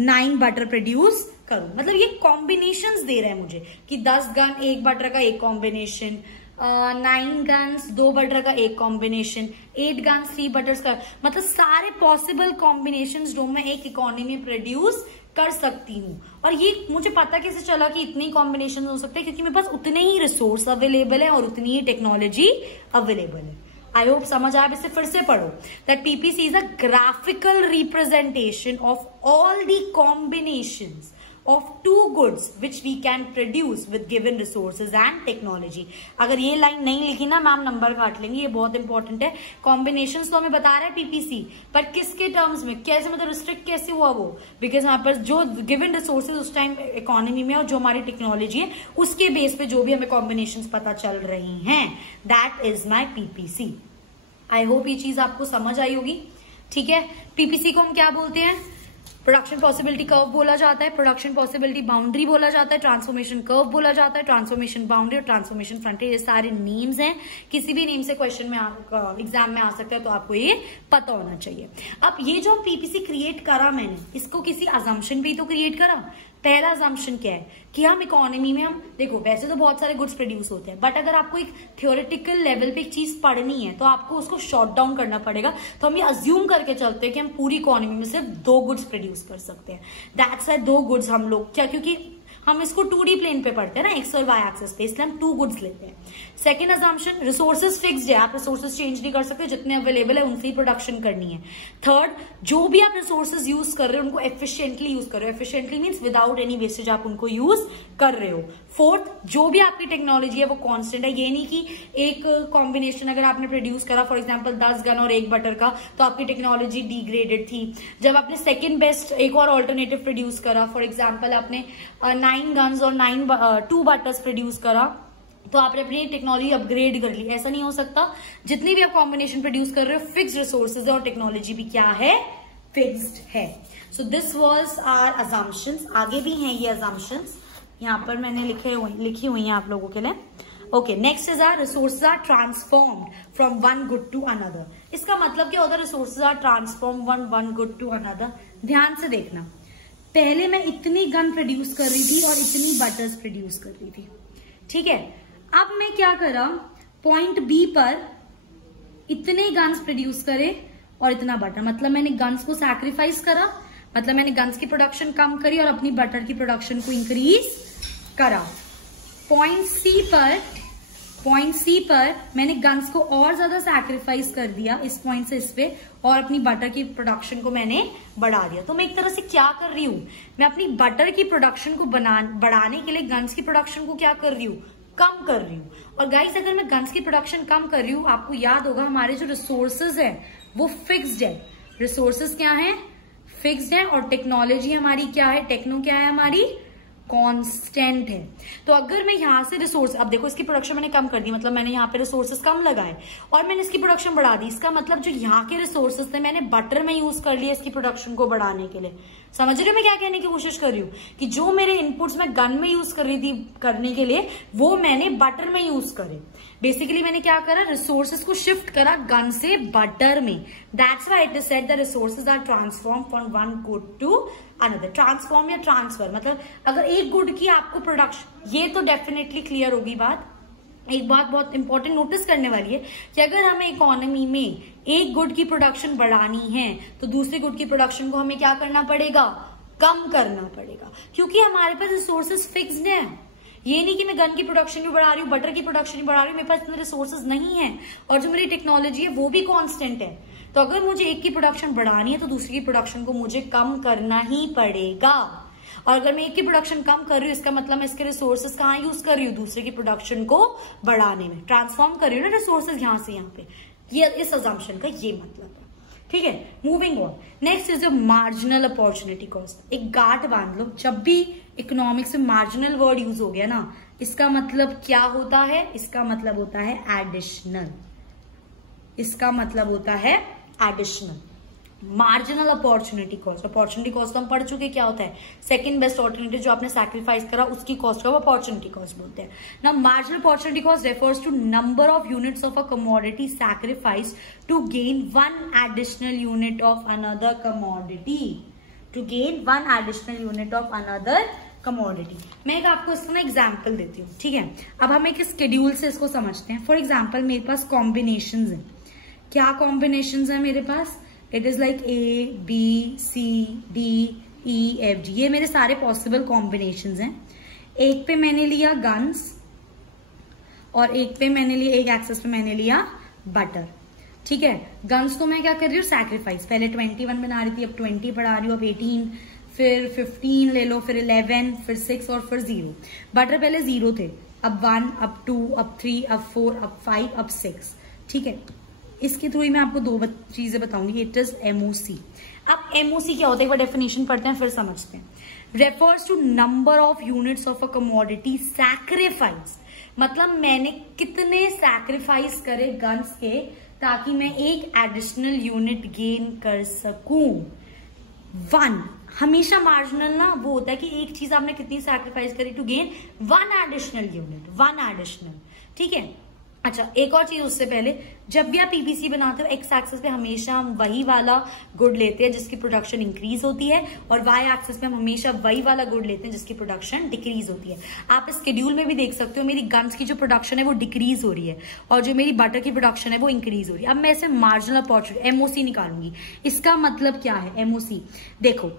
9 बटर प्रोड्यूस करूं। मतलब ये कॉम्बिनेशंस दे रहा है मुझे कि 10 गन 1 बटर का एक कॉम्बिनेशन, 9 गन्स 2 बटर का एक कॉम्बिनेशन, 8 गन्स 3 बटर्स का, मतलब सारे पॉसिबल कॉम्बिनेशंस जो मैं एक इकोनॉमी में प्रोड्यूस कर सकती हूँ। और ये मुझे पता कैसे चला कि इतनी कॉम्बिनेशन हो सकते हैं, क्योंकि मेरे पास उतने ही रिसोर्स अवेलेबल है और उतनी ही टेक्नोलॉजी अवेलेबल है। आई होप समझ आया। इसे फिर से पढ़ो, that PPC is a graphical representation of all the combinations of 2 goods which we can produce with given resources and technology। अगर ये लाइन नहीं लिखी ना मैम नंबर काट लेंगे, ये बहुत इंपॉर्टेंट है। कॉम्बिनेशंस तो हमें बता रहा है पीपीसी, पर किसके टर्म्स में, कैसे, मतलब रिस्ट्रिक्ट कैसे हुआ वो, बिकॉज यहाँ पर जो गिवन रिसोर्सेज उस टाइम इकोनॉमी में और जो हमारी टेक्नोलॉजी है उसके बेस पे जो भी हमें कॉम्बिनेशंस पता चल रही हैं, that is my PPC. I hope ये चीज आपको समझ आई होगी, ठीक है। पीपीसी को हम क्या बोलते हैं, प्रोडक्शन पॉसिबिलिटी कर्व बोला जाता है, प्रोडक्शन पॉसिबिलिटी बाउंड्री बोला जाता है, ट्रांसफॉर्मेशन कर्व बोला जाता है, ट्रांसफॉर्मेशन बाउंड्री और ट्रांसफॉर्मेशन फ्रंटियर, ये सारे नेम्स हैं। किसी भी नेम से क्वेश्चन में एग्जाम में आ सकता है, तो आपको ये पता होना चाहिए। अब ये जो पीपीसी क्रिएट करा मैंने, इसको किसी अजम्पशन पे तो क्रिएट करा। पहला अजम्पशन क्या है कि हम इकोनॉमी में, हम देखो वैसे तो बहुत सारे गुड्स प्रोड्यूस होते हैं, बट अगर आपको एक थियोरेटिकल लेवल पे एक चीज पढ़नी है तो आपको उसको शॉर्ट डाउन करना पड़ेगा। तो हम ये अज्यूम करके चलते हैं कि हम पूरी इकोनॉमी में सिर्फ 2 गुड्स प्रोड्यूस कर सकते हैं। दैट्स वाई 2 गुड्स हम लोग, क्या, क्योंकि हम इसको 2D प्लेन पे पढ़ते हैं ना, एक्स और वाई एक्सिस पे, इसलिए हम 2 गुड्स लेते हैं। सेकेंड अजम्पशन, रिसोर्सेज फिक्स्ड है, आप रिसोर्सेज चेंज नहीं कर सकते, जितने अवेलेबल है उनसे ही प्रोडक्शन करनी है। थर्ड, जो भी आप रिसोर्सेज यूज कर रहे हो उनको एफिशिएंटली यूज कर रहे हो, efficiently means without any wastage आप उनको यूज कर रहे हो। फोर्थ, जो भी आपकी टेक्नोलॉजी है वो कांस्टेंट है, ये नहीं कि एक कॉम्बिनेशन अगर आपने प्रोड्यूस करा फॉर एग्जांपल 10 गन और 1 बटर का, तो आपकी टेक्नोलॉजी डिग्रेडेड थी। जब आपने सेकंड बेस्ट एक और ऑल्टरनेटिव प्रोड्यूस करा, फॉर एग्जांपल आपने 9 गन्स और 2 बटर्स प्रोड्यूस करा, तो आपने अपनी टेक्नोलॉजी अपग्रेड कर ली। ऐसा नहीं हो सकता, जितनी भी आप कॉम्बिनेशन प्रोड्यूस कर रहे हो फिक्स्ड रिसोर्सेज है और टेक्नोलॉजी भी क्या है, फिक्स्ड है। So this was our assumptions. आगे भी हैं ये अजम्पशंस, यहाँ पर मैंने लिखी हुई है आप लोगों के लिए। Okay, next is our resources are transformed from one good to another. इसका मतलब क्या होता है, resources are transform one good to another. ध्यान से देखना, पहले मैं इतनी गन प्रोड्यूस कर रही थी और इतनी बटर्स प्रोड्यूस कर रही थी, ठीक है। अब मैं क्या करा, पॉइंट बी पर इतने गन्स प्रोड्यूस करे और इतना बटर, मतलब मैंने गन्स को सैक्रिफाइस करा, मतलब मैंने गन्स की प्रोडक्शन कम करी और अपनी बटर की प्रोडक्शन को इंक्रीज करा। पॉइंट सी पर मैंने गन्स को और ज्यादा सैक्रिफाइस कर दिया, इस पॉइंट से इस पे, और अपनी बटर की प्रोडक्शन को मैंने बढ़ा दिया। तो मैं एक तरह से क्या कर रही हूं, मैं अपनी बटर की प्रोडक्शन को बढ़ाने के लिए गन्स की प्रोडक्शन को क्या कर रही हूं, कम कर रही हूँ। और गाइस अगर मैं गन्स की प्रोडक्शन कम कर रही हूँ, आपको याद होगा हमारे जो रिसोर्सेज है वो फिक्स्ड है। रिसोर्सेज क्या है, फिक्स्ड है, और टेक्नोलॉजी हमारी क्या है, टेक्नो क्या है हमारी, कांस्टेंट है। तो अगर मैं यहां से रिसोर्स, अब देखो इसकी प्रोडक्शन मैंने कम कर दी, मतलब मैंने यहाँ पे रिसोर्सेज कम लगाए और मैंने इसकी प्रोडक्शन बढ़ा दी। इसका मतलब जो यहाँ के रिसोर्सेज थे मैंने बटर में यूज कर लिया इसकी प्रोडक्शन को बढ़ाने के लिए। समझ रहे हो मैं क्या कहने की कोशिश कर रही हूँ, कि जो मेरे इनपुट्स मैं गन में यूज कर रही थी करने के लिए, वो मैंने बटर में यूज करे। बेसिकली मैंने क्या करा, रिसोर्सेज को शिफ्ट करा गन से बटर में। That's why it is said the resources are transform from one good to another. Transform या ट्रांसफर, मतलब अगर एक गुड की आपको प्रोडक्शन, ये तो डेफिनेटली क्लियर होगी बात। एक बात बहुत इंपॉर्टेंट नोटिस करने वाली है कि अगर हमें इकोनॉमी में एक गुड की प्रोडक्शन बढ़ानी है तो दूसरे गुड की प्रोडक्शन को हमें क्या करना पड़ेगा, कम करना पड़ेगा, क्योंकि हमारे पास रिसोर्सेज फिक्स्ड है। ये नहीं कि मैं गन की प्रोडक्शन भी बढ़ा रही हूँ, बटर की प्रोडक्शन भी बढ़ा रही हूँ, मेरे पास इतने रिसोर्सेज नहीं है और जो मेरी टेक्नोलॉजी है वो भी कांस्टेंट है। तो अगर मुझे एक की प्रोडक्शन बढ़ानी है तो दूसरी की प्रोडक्शन को मुझे कम करना ही पड़ेगा। और अगर मैं एक की प्रोडक्शन कम कर रही हूँ इसका मतलब मैं इसके रिसोर्सेज कहाँ यूज कर रही हूँ, दूसरे की प्रोडक्शन को बढ़ाने में, ट्रांसफॉर्म कर रही हूँ ना रिसोर्सेज यहाँ से यहाँ पे। ये इस अजम्पशन का ये मतलब है। ठीक है, moving on. Next is marginal opportunity cost. एक गांठ बांध लो, जब भी इकोनॉमिक्स में मार्जिनल वर्ड यूज हो गया ना, इसका मतलब क्या होता है, इसका मतलब होता है एडिशनल। इसका मतलब होता है additional. Marginal opportunity cost, opportunity cost तो हम पढ़ चुके क्या होता है, सेकंड बेस्ट ऑल्टरनेटिव जो आपने सैक्रिफाइस करा उसकी कॉस्ट को अपॉर्चुनिटी कॉस्ट बोलते हैं ना। Marginal opportunity cost refers to number of units of a commodity sacrifice to gain one additional unit of another commodity, to gain one additional unit of another commodity. मैं एक आपको इसका ना एग्जाम्पल देती हूँ। ठीक है, अब हम एक स्केड्यूल से इसको समझते हैं। फॉर एग्जाम्पल मेरे पास कॉम्बिनेशन है। क्या कॉम्बिनेशन है मेरे पास, it is like A B C D E F G, ये मेरे सारे पॉसिबल कॉम्बिनेशंस हैं। एक पे मैंने लिया गन्स और एक पे मैंने लिया, एक एक्सेस पे मैंने लिया बटर। ठीक है, गन्स तो मैं क्या कर रही हूँ सैक्रिफाइस, पहले 21 बना रही थी, अब 20 बढ़ा रही हूँ, अब 18, फिर 15 ले लो, फिर 11, फिर 6 और फिर 0। बटर पहले 0 थे, अब 1, अब 2, अब 3, अब 4, अब 5, अब 6। ठीक है, इसके थ्रू ही मैं आपको दो चीजें बताऊंगी। It is MOC. अब एमओसी क्या होता है एक बार डेफिनेशन पढ़ते हैं फिर समझते हैं। Refers to number of units of a commodity sacrifice, मतलब मैंने कितने सैक्रिफाइस करे गन्स के ताकि मैं एक एडिशनल यूनिट गेन कर सकूं। 1 हमेशा मार्जिनल ना वो होता है कि एक चीज आपने कितनी सैक्रिफाइस करी to gain 1 additional unit, 1 additional. ठीक है, अच्छा एक और चीज उससे पहले, जब भी आप पीपीसी बनाते हो एक्स एक्सिस पे हमेशा हम वही वाला गुड लेते हैं जिसकी प्रोडक्शन इंक्रीज होती है और वाई एक्सिस पे हम हमेशा वही वाला गुड लेते हैं जिसकी प्रोडक्शन डिक्रीज होती है। आप इस शेड्यूल में भी देख सकते हो मेरी गन्स की जो प्रोडक्शन है वो डिक्रीज हो रही है और जो मेरी बटर की प्रोडक्शन है वो इंक्रीज हो रही है। अब मैं इसे मार्जिनल अपॉर्चुनिटी एमओसी निकालूंगी। इसका मतलब क्या है एमओसी, देखो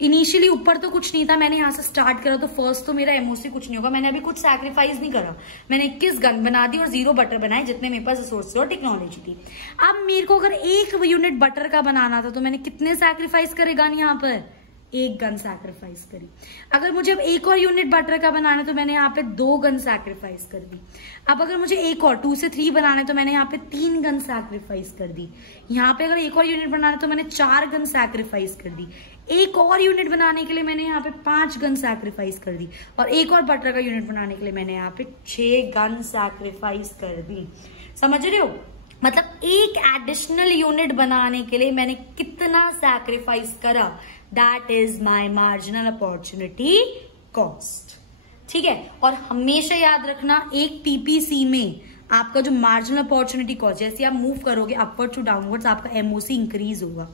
इनिशियली ऊपर तो कुछ नहीं था, मैंने यहां से स्टार्ट करा तो फर्स्ट तो मेरा एमओसी कुछ नहीं होगा, मैंने अभी कुछ सैक्रिफाइस नहीं करा, मैंने 21 गन बना दी और 0 बटर बनाए जितने मेरे पास रिसोर्स और टेक्नोलॉजी थी। अब मेरे को अगर 1 यूनिट बटर का बनाना था तो मैंने कितने सैक्रिफाइस करे गन, यहाँ पर 1 गन सैक्रिफाइस करी। अगर मुझे अब 1 और यूनिट बटर का बनाना है तो मैंने यहाँ पे 2 गन सैक्रिफाइस कर दी। अब अगर मुझे 1 और 2 से 3 बनाना है तो मैंने यहाँ पे 3 गन सैक्रिफाइस कर दी। यहाँ पे अगर 1 और यूनिट बनाना है तो मैंने 4 गन सैक्रिफाइस कर दी। 1 और यूनिट बनाने के लिए मैंने यहाँ पे 5 गन सैक्रिफाइस कर दी और 1 और बटर का यूनिट बनाने के लिए मैंने यहाँ पे 6 गन सैक्रिफाइस कर दी। समझ रहे हो, मतलब एक एडिशनल यूनिट बनाने के लिए मैंने कितना सैक्रिफाइस करा, that is my marginal opportunity cost. ठीक है, और हमेशा याद रखना एक पीपीसी में आपका जो मार्जिनल अपॉर्चुनिटी कॉस्ट, जैसे आप मूव करोगे अपवर्ड टू डाउनवर्ड्स आपका एमओसी इंक्रीज होगा,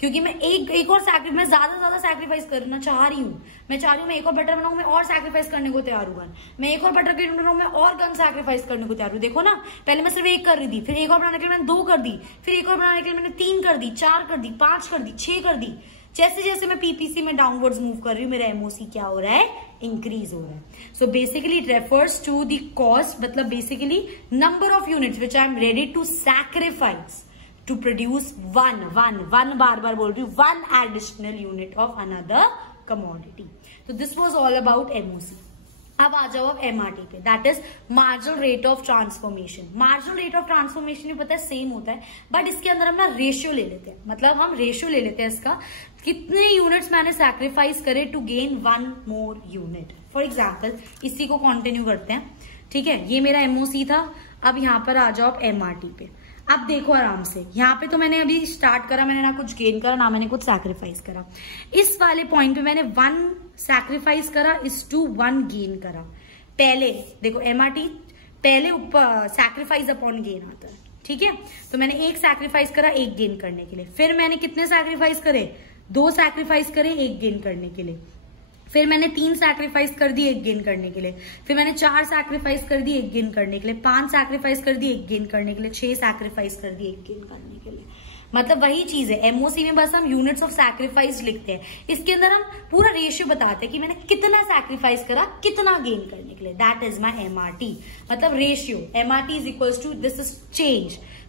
क्योंकि मैं एक और मैं ज्यादा सैक्रिफाइस करना चाह रही हूँ। मैं चाह रही हूँ मैं एक और बटर बनाऊं, मैं और सैक्रिफाइस करने को तैयार हूँ। मैं एक और बटर के बनाऊं, मैं और गन सैक्रिफाइस करने को तैयार हूँ। देखो ना, पहले मैं सिर्फ 1 कर रही थी, फिर एक और बनाने के लिए मैंने 2 कर दी, फिर एक और बनाने के लिए मैंने 3 कर दी, 4 कर दी, 5 कर दी, 6 कर दी। जैसे जैसे मैं पीपीसी में डाउनवर्ड्स मूव कर रही हूँ मेरा एमओसी क्या हो रहा है, इंक्रीज हो रहा है। So basically it refers to the cost, मतलब basically number of units which I am ready to sacrifice to produce one बार बोल रही हूँ, 1 additional unit of another commodity. So this was all about MOC. अब आ जाओ अब MRT पे, that is marginal rate of transformation. Marginal rate of transformation भी पता है सेम होता है, बट इसके अंदर हम ना रेशियो ले लेते हैं, मतलब हम रेशियो ले लेते हैं इसका कितने यूनिट्स मैंने सैक्रिफाइस करे to gain 1 more unit. For example इसी को कंटिन्यू करते हैं। ठीक है, ये मेरा एमओसी था। अब यहाँ पर आ जाओ MRT पे। अब देखो आराम से, यहाँ पे तो मैंने अभी स्टार्ट करा, मैंने ना कुछ गेन करा ना मैंने कुछ सैक्रिफाइस करा। इस वाले पॉइंट पे मैंने 1 सैक्रिफाइस करा इस टू 1 गेन करा। पहले देखो MRT पहले ऊपर सैक्रिफाइस अपॉन गेन आता है। ठीक है, तो मैंने 1 सैक्रिफाइस करा 1 गेन करने के लिए, फिर मैंने कितने सैक्रिफाइस करे, 2 सैक्रिफाइस करे 1 गेन करने के लिए, फिर मैंने 3 सैक्रिफाइस कर दी 1 गेन करने के लिए, फिर मैंने 4 सैक्रिफाइस कर दी 1 गेन करने के लिए, 5 सैक्रिफाइस कर दी 1 गेन करने के लिए, 6 सैक्रिफाइस कर दी 1 गेन करने के लिए। मतलब वही चीज है, एमओसी में बस हम यूनिट्स ऑफ सैक्रिफाइस लिखते हैं, इसके अंदर हम पूरा रेशियो बताते हैं कि मैंने कितना सैक्रिफाइस करा कितना गेन करने के लिए, दैट इज माई एमआरटी, मतलब ratio. MRT is equals to, this is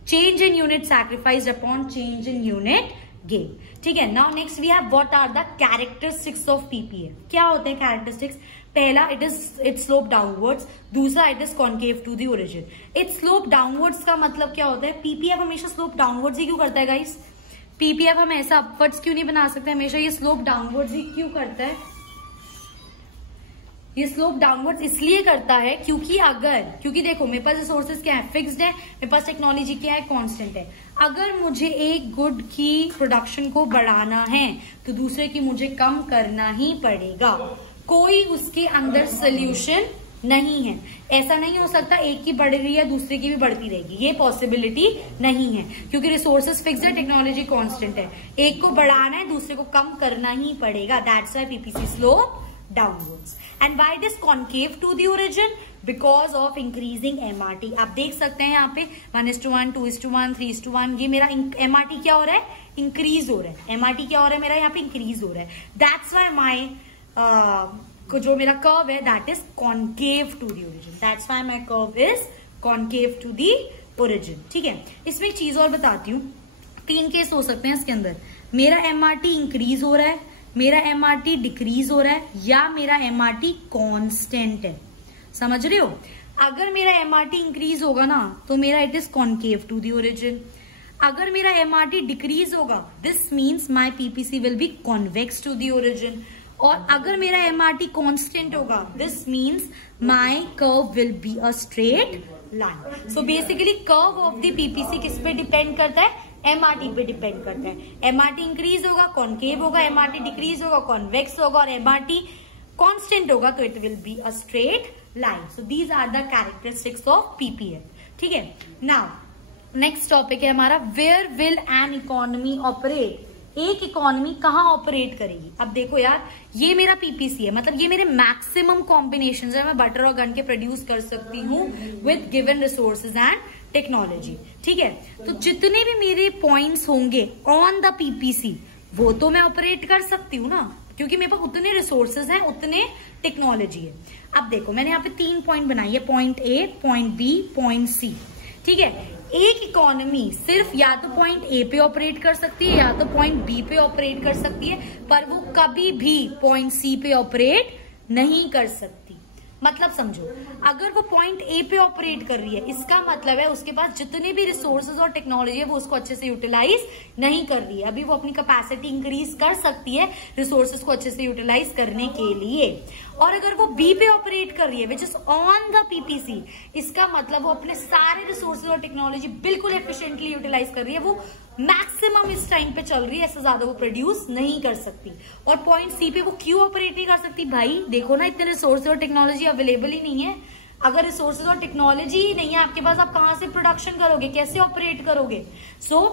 change in unit sacrificed upon change in unit gain. ठीक है, now next we have what are the characteristics of PPF. क्या होते हैं कैरेक्टरिस्टिक्स? पहला, इट स्लोप डाउनवर्ड्स, दूसरा it is concave to the origin. It slope downwards का मतलब क्या होता है? पीपीएफ हमेशा स्लोप डाउनवर्ड्स ही क्यों करता है गाइस? पीपीएफ हम ऐसा अपवर्ड्स क्यों नहीं बना सकते? हमेशा ये स्लोप डाउनवर्ड्स ही क्यों करता है? ये स्लोप डाउनवर्ड्स इसलिए करता है क्योंकि देखो मेरे पास रिसोर्सेज क्या है? फिक्स्ड है, मेरे पास टेक्नोलॉजी क्या है? कांस्टेंट है। अगर मुझे एक गुड की प्रोडक्शन को बढ़ाना है तो दूसरे की मुझे कम करना ही पड़ेगा, कोई उसके अंदर सोल्यूशन नहीं है। ऐसा नहीं हो सकता एक की बढ़ रही है दूसरे की भी बढ़ती रहेगी, ये पॉसिबिलिटी नहीं है, क्योंकि रिसोर्सेज फिक्स्ड है, टेक्नोलॉजी कांस्टेंट है। एक को बढ़ाना है दूसरे को कम करना ही पड़ेगा, that's why PPC slope downwards. And why it is concave to the origin? Because of increasing MRT. आप देख सकते हैं यहाँ पे 1:1, 2:1, 3:1, ये मेरा एमआरटी क्या हो रहा है? इंक्रीज हो रहा है। एमआरटी क्या हो रहा है मेरा? यहाँ पे इंक्रीज हो रहा है। दैट्स व्हाई माई जो मेरा कर्व है that is concave to the origin, that's why my curve is concave to the origin. ठीक है, इसमें एक चीज और बताती हूँ, 3 केस हो सकते हैं इसके अंदर। मेरा एमआरटी इंक्रीज हो रहा है, मेरा एमआरटी डिक्रीज हो रहा है, या मेरा एमआरटी कांस्टेंट है। समझ रहे हो? अगर मेरा एमआरटी इंक्रीज होगा ना तो मेरा it is concave to the origin. अगर मेरा एमआरटी डिक्रीज होगा this means my PPC will be convex to the origin. और अगर मेरा एमआरटी कांस्टेंट होगा this means my curve will be a straight line. So basically curve of the PPC किस पे डिपेंड करता है? एमआरटी पे डिपेंड करता है। एमआरटी इंक्रीज होगा कॉन्केव होगा, एमआरटी डिक्रीज होगा कॉन्वेक्स होगा, और एमआरटी कांस्टेंट होगा तो it will be a straight line. So these are the characteristics of PPF. ठीक है, नाउ नेक्स्ट टॉपिक है हमारा, where will an economy operate? एक इकोनॉमी कहाँ ऑपरेट करेगी? अब देखो यार, ये मेरा पीपीसी है, मतलब ये मेरे मैक्सिमम कॉम्बिनेशंस है, मैं बटर और गन के प्रोड्यूस कर सकती हूँ with given resources and technology. ठीक है, तो जितने भी मेरे पॉइंट्स होंगे ऑन द पीपीसी वो तो मैं ऑपरेट कर सकती हूँ ना, क्योंकि मेरे पास उतने रिसोर्सेज हैं, उतने टेक्नोलॉजी है। अब देखो मैंने यहाँ पे 3 पॉइंट बनाई है, point A, point B, point C. ठीक है, एक इकोनॉमी सिर्फ या तो पॉइंट ए पे ऑपरेट कर सकती है या तो पॉइंट बी पे ऑपरेट कर सकती है, पर वो कभी भी पॉइंट सी पे ऑपरेट नहीं कर सकती। मतलब समझो, अगर वो पॉइंट ए पे ऑपरेट कर रही है इसका मतलब है उसके पास जितने भी रिसोर्सेज और टेक्नोलॉजी है वो उसको अच्छे से यूटिलाइज नहीं कर रही है। अभी वो अपनी कैपेसिटी इंक्रीज कर सकती है रिसोर्सेज को अच्छे से यूटिलाइज करने के लिए। और अगर वो बी पे ऑपरेट कर रही है which is on the PPC, इसका मतलब वो अपने सारे रिसोर्सेज और टेक्नोलॉजी बिल्कुल एफिशिएंटली यूटिलाइज कर रही है, वो मैक्सिमम इस टाइम पे चल रही है, इससे ज्यादा वो प्रोड्यूस नहीं कर सकती। और पॉइंट सी पे वो क्यों ऑपरेट नहीं कर सकती? भाई देखो ना, इतने रिसोर्सेज और टेक्नोलॉजी अवेलेबल ही नहीं है। अगर रिसोर्सेज और टेक्नोलॉजी ही नहीं है आपके पास, आप कहां से प्रोडक्शन करोगे, कैसे ऑपरेट करोगे? सो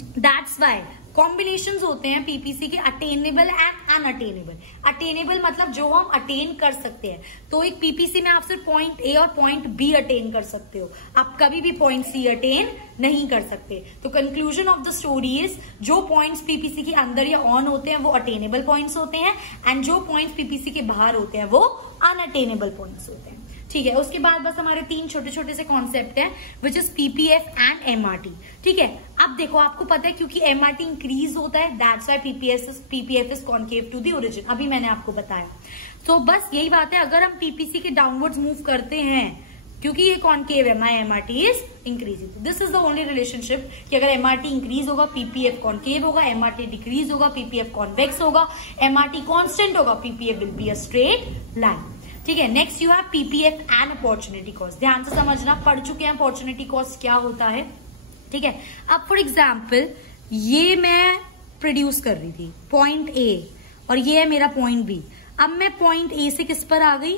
दैट्स व्हाई कॉम्बिनेशंस होते हैं पीपीसी के, अटेनेबल एंड अनअटेनेबल। अटेनेबल मतलब जो हम अटेन कर सकते हैं, तो एक पीपीसी में आप सिर्फ पॉइंट ए और पॉइंट बी अटेन कर सकते हो, आप कभी भी पॉइंट सी अटेन नहीं कर सकते। तो conclusion of the story is, जो पॉइंट्स पीपीसी के अंदर या ऑन होते हैं वो अटेनेबल पॉइंट्स होते हैं, एंड जो पॉइंट्स पीपीसी के बाहर होते हैं वो अनअटेनेबल पॉइंट्स होते हैं। ठीक है, उसके बाद बस हमारे 3 छोटे छोटे से कॉन्सेप्ट हैं which is PPF and MRT. ठीक है, अब देखो आपको पता है क्योंकि एमआरटी इंक्रीज होता है that's why PPF is concave to the origin, अभी मैंने आपको बताया। तो बस यही बात है, अगर हम पीपीसी के डाउनवर्ड्स मूव करते हैं क्योंकि ये कॉन्केव है, my MRT is increasing. This is the only relationship कि अगर एमआरटी इंक्रीज होगा पीपीएफ कॉन्केव होगा, एमआरटी डिक्रीज होगा पीपीएफ कॉन्वेक्स होगा, एमआरटी कांस्टेंट होगा PPF will be a straight line. ठीक है, next you have PPF and opportunity cost. ध्यान से समझना, पढ़ चुके हैं अपॉर्चुनिटी कॉस्ट क्या होता है। ठीक है, अब फॉर एग्जाम्पल ये मैं प्रोड्यूस कर रही थी पॉइंट ए और ये है मेरा पॉइंट बी। अब मैं पॉइंट ए से किस पर आ गई?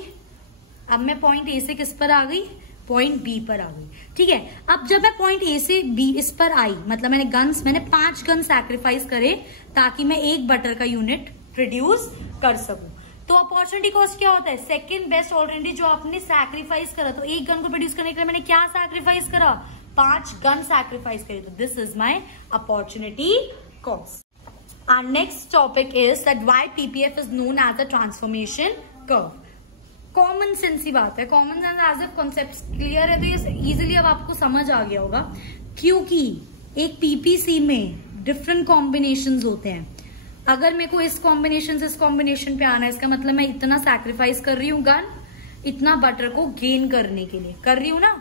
पॉइंट बी पर आ गई। ठीक है, अब जब मैं पॉइंट ए से बी इस पर आई, मतलब मैंने 5 गन सैक्रिफाइस करे ताकि मैं 1 बटर का यूनिट प्रोड्यूस कर सकूं। तो अपॉर्चुनिटी कॉस्ट क्या होता है? सेकंड बेस्ट ऑलरेडी जो आपने सैक्रिफाइस करा, तो 1 गन को प्रोड्यूस करने के लिए मैंने क्या सैक्रिफाइस करा? 5 गन सैक्रिफाइस करे, तो this is my opportunity cost. Our next topic is that why PPF is known as a transformation curve. Common sense की बात है, common sense as a concept clear है तो ये इजीली अब आपको समझ आ गया होगा. क्योंकि एक पीपीसी में डिफरेंट कॉम्बिनेशंस होते हैं. अगर मेरे को इस कॉम्बिनेशन से इस कॉम्बिनेशन पे आना है, इसका मतलब मैं इतना सैक्रिफाइस कर रही हूँ गन, इतना बटर को गेन करने के लिए कर रही हूँ ना.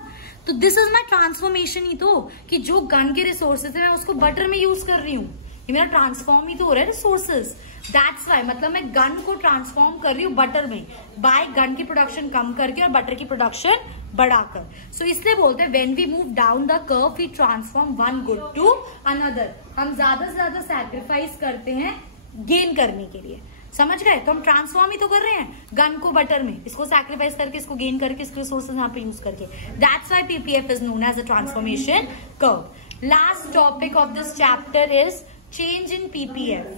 तो दिस इज माई ट्रांसफॉर्मेशन ही तो, कि जो गन के रिसोर्सेज है मैं उसको बटर में यूज कर रही हूँ. ये मेरा ट्रांसफॉर्म ही तो हो रहा है रिसोर्सेज. दैट्स वाई, मतलब मैं गन को ट्रांसफॉर्म कर रही हूँ बटर में बाय गन की प्रोडक्शन कम करके और बटर की प्रोडक्शन बढ़ाकर. सो इसलिए बोलते हैं when we move down the curve we transform one good to another. हम ज्यादा से ज्यादा सैक्रिफाइस करते हैं गेन करने के लिए. समझ गए? तो हम ट्रांसफॉर्म ही तो कर रहे हैं गन को बटर में, इसको सैक्रिफाइस करके, इसको गेन करके, इसके रिसोर्सेज यहाँ पे यूज करके. That's why PPF is known as a transformation curve. Last topic of this chapter is change in PPF.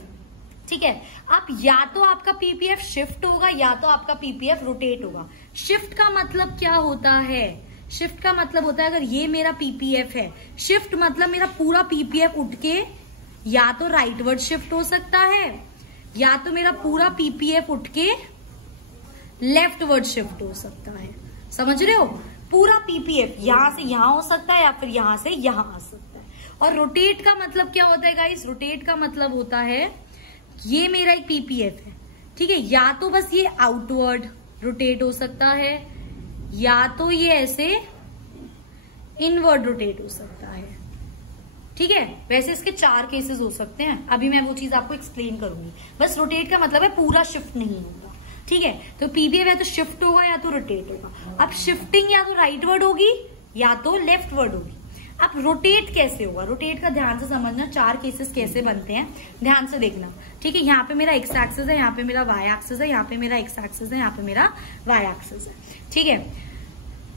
ठीक है, अब या तो आपका पीपीएफ शिफ्ट होगा या तो आपका पीपीएफ रोटेट होगा. शिफ्ट का मतलब क्या होता है? शिफ्ट का मतलब होता है अगर ये मेरा पीपीएफ है, शिफ्ट मतलब मेरा पूरा पीपीएफ उठ के या तो राइटवर्ड शिफ्ट हो सकता है या तो मेरा पूरा पीपीएफ उठ के लेफ्टवर्ड शिफ्ट हो सकता है. समझ रहे हो? पूरा पीपीएफ यहां से यहां हो सकता है या फिर यहां से यहां आ सकता है. और रोटेट का मतलब क्या होता है गाइस? रोटेट का मतलब होता है ये मेरा एक पीपीएफ है, ठीक है, या तो बस ये आउटवर्ड रोटेट हो सकता है या तो ये ऐसे इनवर्ड रोटेट हो सकता है. ठीक है, वैसे इसके 4 केसेस हो सकते हैं, अभी मैं वो चीज आपको एक्सप्लेन करूंगी. बस रोटेट का मतलब है पूरा शिफ्ट नहीं होगा. ठीक है, तो पीपीएफ या तो शिफ्ट होगा या तो रोटेट होगा. अब शिफ्टिंग या तो राइटवर्ड होगी या तो लेफ्टवर्ड होगी. अब रोटेट कैसे होगा? रोटेट का ध्यान से समझना, 4 केसेस कैसे बनते हैं ध्यान से देखना. ठीक है, यहाँ पे मेरा एक्स एक्सिस है, यहाँ पे मेरा वाई एक्सिस है, यहाँ पे मेरा एक्स एक्सिस है, यहाँ पे मेरा वाई एक्सिस है. ठीक है,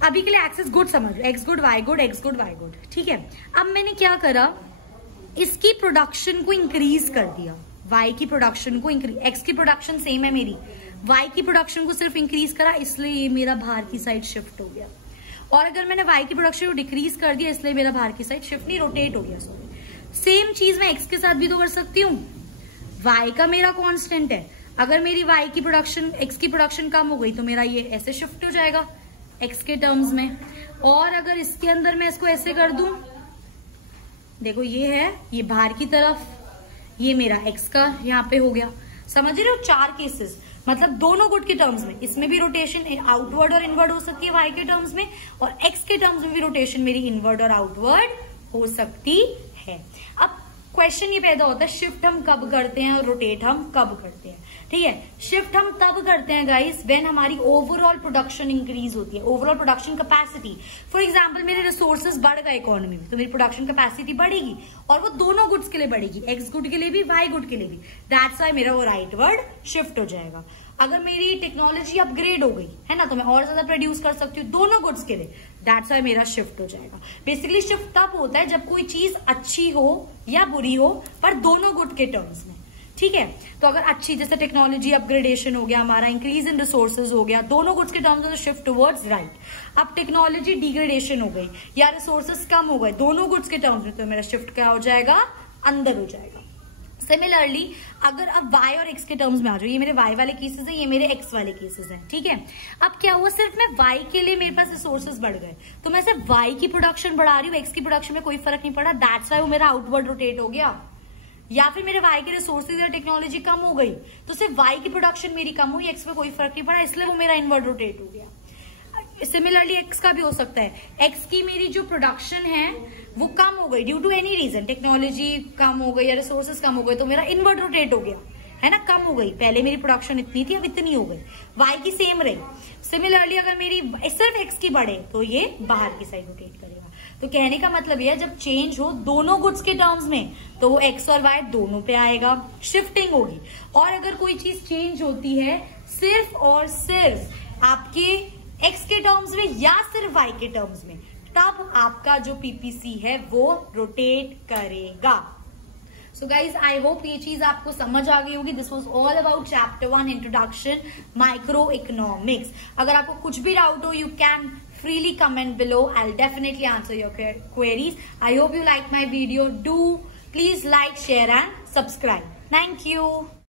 अभी के लिए एक्सिस गुड समझ लो, X good Y good, X good Y good. ठीक है, अब मैंने क्या करा, इसकी प्रोडक्शन को इंक्रीज कर दिया, वाई की प्रोडक्शन को इंक्रीज. एक्स की प्रोडक्शन सेम है मेरी, वाई की प्रोडक्शन को सिर्फ इंक्रीज करा, इसलिए ये मेरा बाहर की साइड शिफ्ट हो गया. और अगर मैंने वाई की प्रोडक्शन को डिक्रीज कर दिया, इसलिए मेरा बाहर की साइड शिफ्ट नहीं, रोटेट हो गया. सॉरी, सेम चीज मैं एक्स के साथ भी तो कर सकती हूँ. वाई का मेरा कांस्टेंट है, अगर मेरी वाई की प्रोडक्शन, एक्स की प्रोडक्शन कम हो गई तो मेरा ये ऐसे शिफ्ट हो जाएगा एक्स के टर्म्स में. और अगर इसके अंदर मैं इसको ऐसे कर दूं, देखो ये है, ये बाहर की तरफ, ये मेरा एक्स का यहाँ पे हो गया. समझ रहे हो? 4 केसेस, मतलब दोनों गुड के टर्म्स में. इसमें भी रोटेशन आउटवर्ड और इनवर्ड हो सकती है वाई के टर्म्स में, और एक्स के टर्म्स में भी रोटेशन मेरी इनवर्ड और आउटवर्ड हो सकती है. अब क्वेश्चन ये पैदा होता है शिफ्ट हम कब करते हैं और रोटेट हम कब करते हैं. ठीक है, शिफ्ट हम तब करते हैं गाइस व्हेन हमारी ओवरऑल प्रोडक्शन इंक्रीज होती है, overall production capacity. For example मेरे रिसोर्सेज बढ़ गए इकोनॉमी में, तो मेरी प्रोडक्शन कैपेसिटी बढ़ेगी और वो दोनों गुड्स के लिए बढ़ेगी, एक्स गुड के लिए भी वाई गुड के लिए भी. दैट्स वाई मेरा वो राइटवर्ड शिफ्ट हो जाएगा. अगर मेरी टेक्नोलॉजी अपग्रेड हो गई है ना, तो मैं और ज्यादा प्रोड्यूस कर सकती हूँ दोनों गुड्स के लिए. दैट्स वाई मेरा शिफ्ट हो जाएगा. बेसिकली शिफ्ट तब होता है जब कोई चीज अच्छी हो या बुरी हो, पर दोनों गुड के टर्म्स में. ठीक है, तो अगर अच्छी, जैसे टेक्नोलॉजी अपग्रेडेशन हो गया हमारा, इंक्रीज इन रिसोर्सेज हो गया, दोनों गुड्स के टर्म्स में, तो शिफ्ट टुवर्ड्स राइट. अब टेक्नोलॉजी डिग्रेडेशन हो गई या रिसोर्सेज कम हो गए दोनों गुड्स के टर्म्स में, तो मेरा शिफ्ट क्या हो जाएगा? अंदर हो जाएगा. सिमिलरली अगर अब y और x के टर्म्स में आ जाओ, ये मेरे y वाले केसेस है, ये मेरे x वाले केसेस हैं. ठीक है, अब क्या हुआ, सिर्फ मैं y के लिए मेरे पास रिसोर्सेज बढ़ गए, तो मैं सिर्फ y की प्रोडक्शन बढ़ा रही हूँ, x की प्रोडक्शन में कोई फर्क नहीं पड़ा. दैट्स वाई वो मेरा आउटवर्ड रोटेट हो गया. या फिर मेरे y के रिसोर्सेज या टेक्नोलॉजी कम हो गई, तो सिर्फ y की प्रोडक्शन मेरी कम हुई, x में कोई फर्क नहीं पड़ा, इसलिए वो मेरा इनवर्ड रोटेट हो गया. सिमिलरली एक्स का भी हो सकता है, एक्स की मेरी जो प्रोडक्शन है वो कम हो गई due to any reason, technology कम हो गई या रिसोर्सेज कम हो गए, तो मेरा इनवर्ड रोटेट हो गया, है ना, कम हो गई. पहले मेरी प्रोडक्शन इतनी थी, अब इतनी हो गई. वाई की सेम रही. सिमिलरली अगर मेरी सिर्फ एक्स की बढ़े तो ये बाहर की साइड रोटेट करेगा. तो कहने का मतलब ये है जब चेंज हो दोनों गुड्स के टर्म्स में, तो वो एक्स और वाई दोनों पे आएगा, शिफ्टिंग होगी. और अगर कोई चीज चेंज होती है सिर्फ और सिर्फ आपके एक्स के टर्म्स में या सिर्फ वाई के टर्म्स में, तब आपका जो पीपीसी है वो रोटेट करेगा. सो गाइज आई होप ये चीज आपको समझ आ गई होगी. This was all about chapter 1 introduction micro economics. अगर आपको कुछ भी डाउट हो, you can freely comment below. I'll definitely answer your queries. I hope you liked my video. Do please like, share and subscribe. Thank you.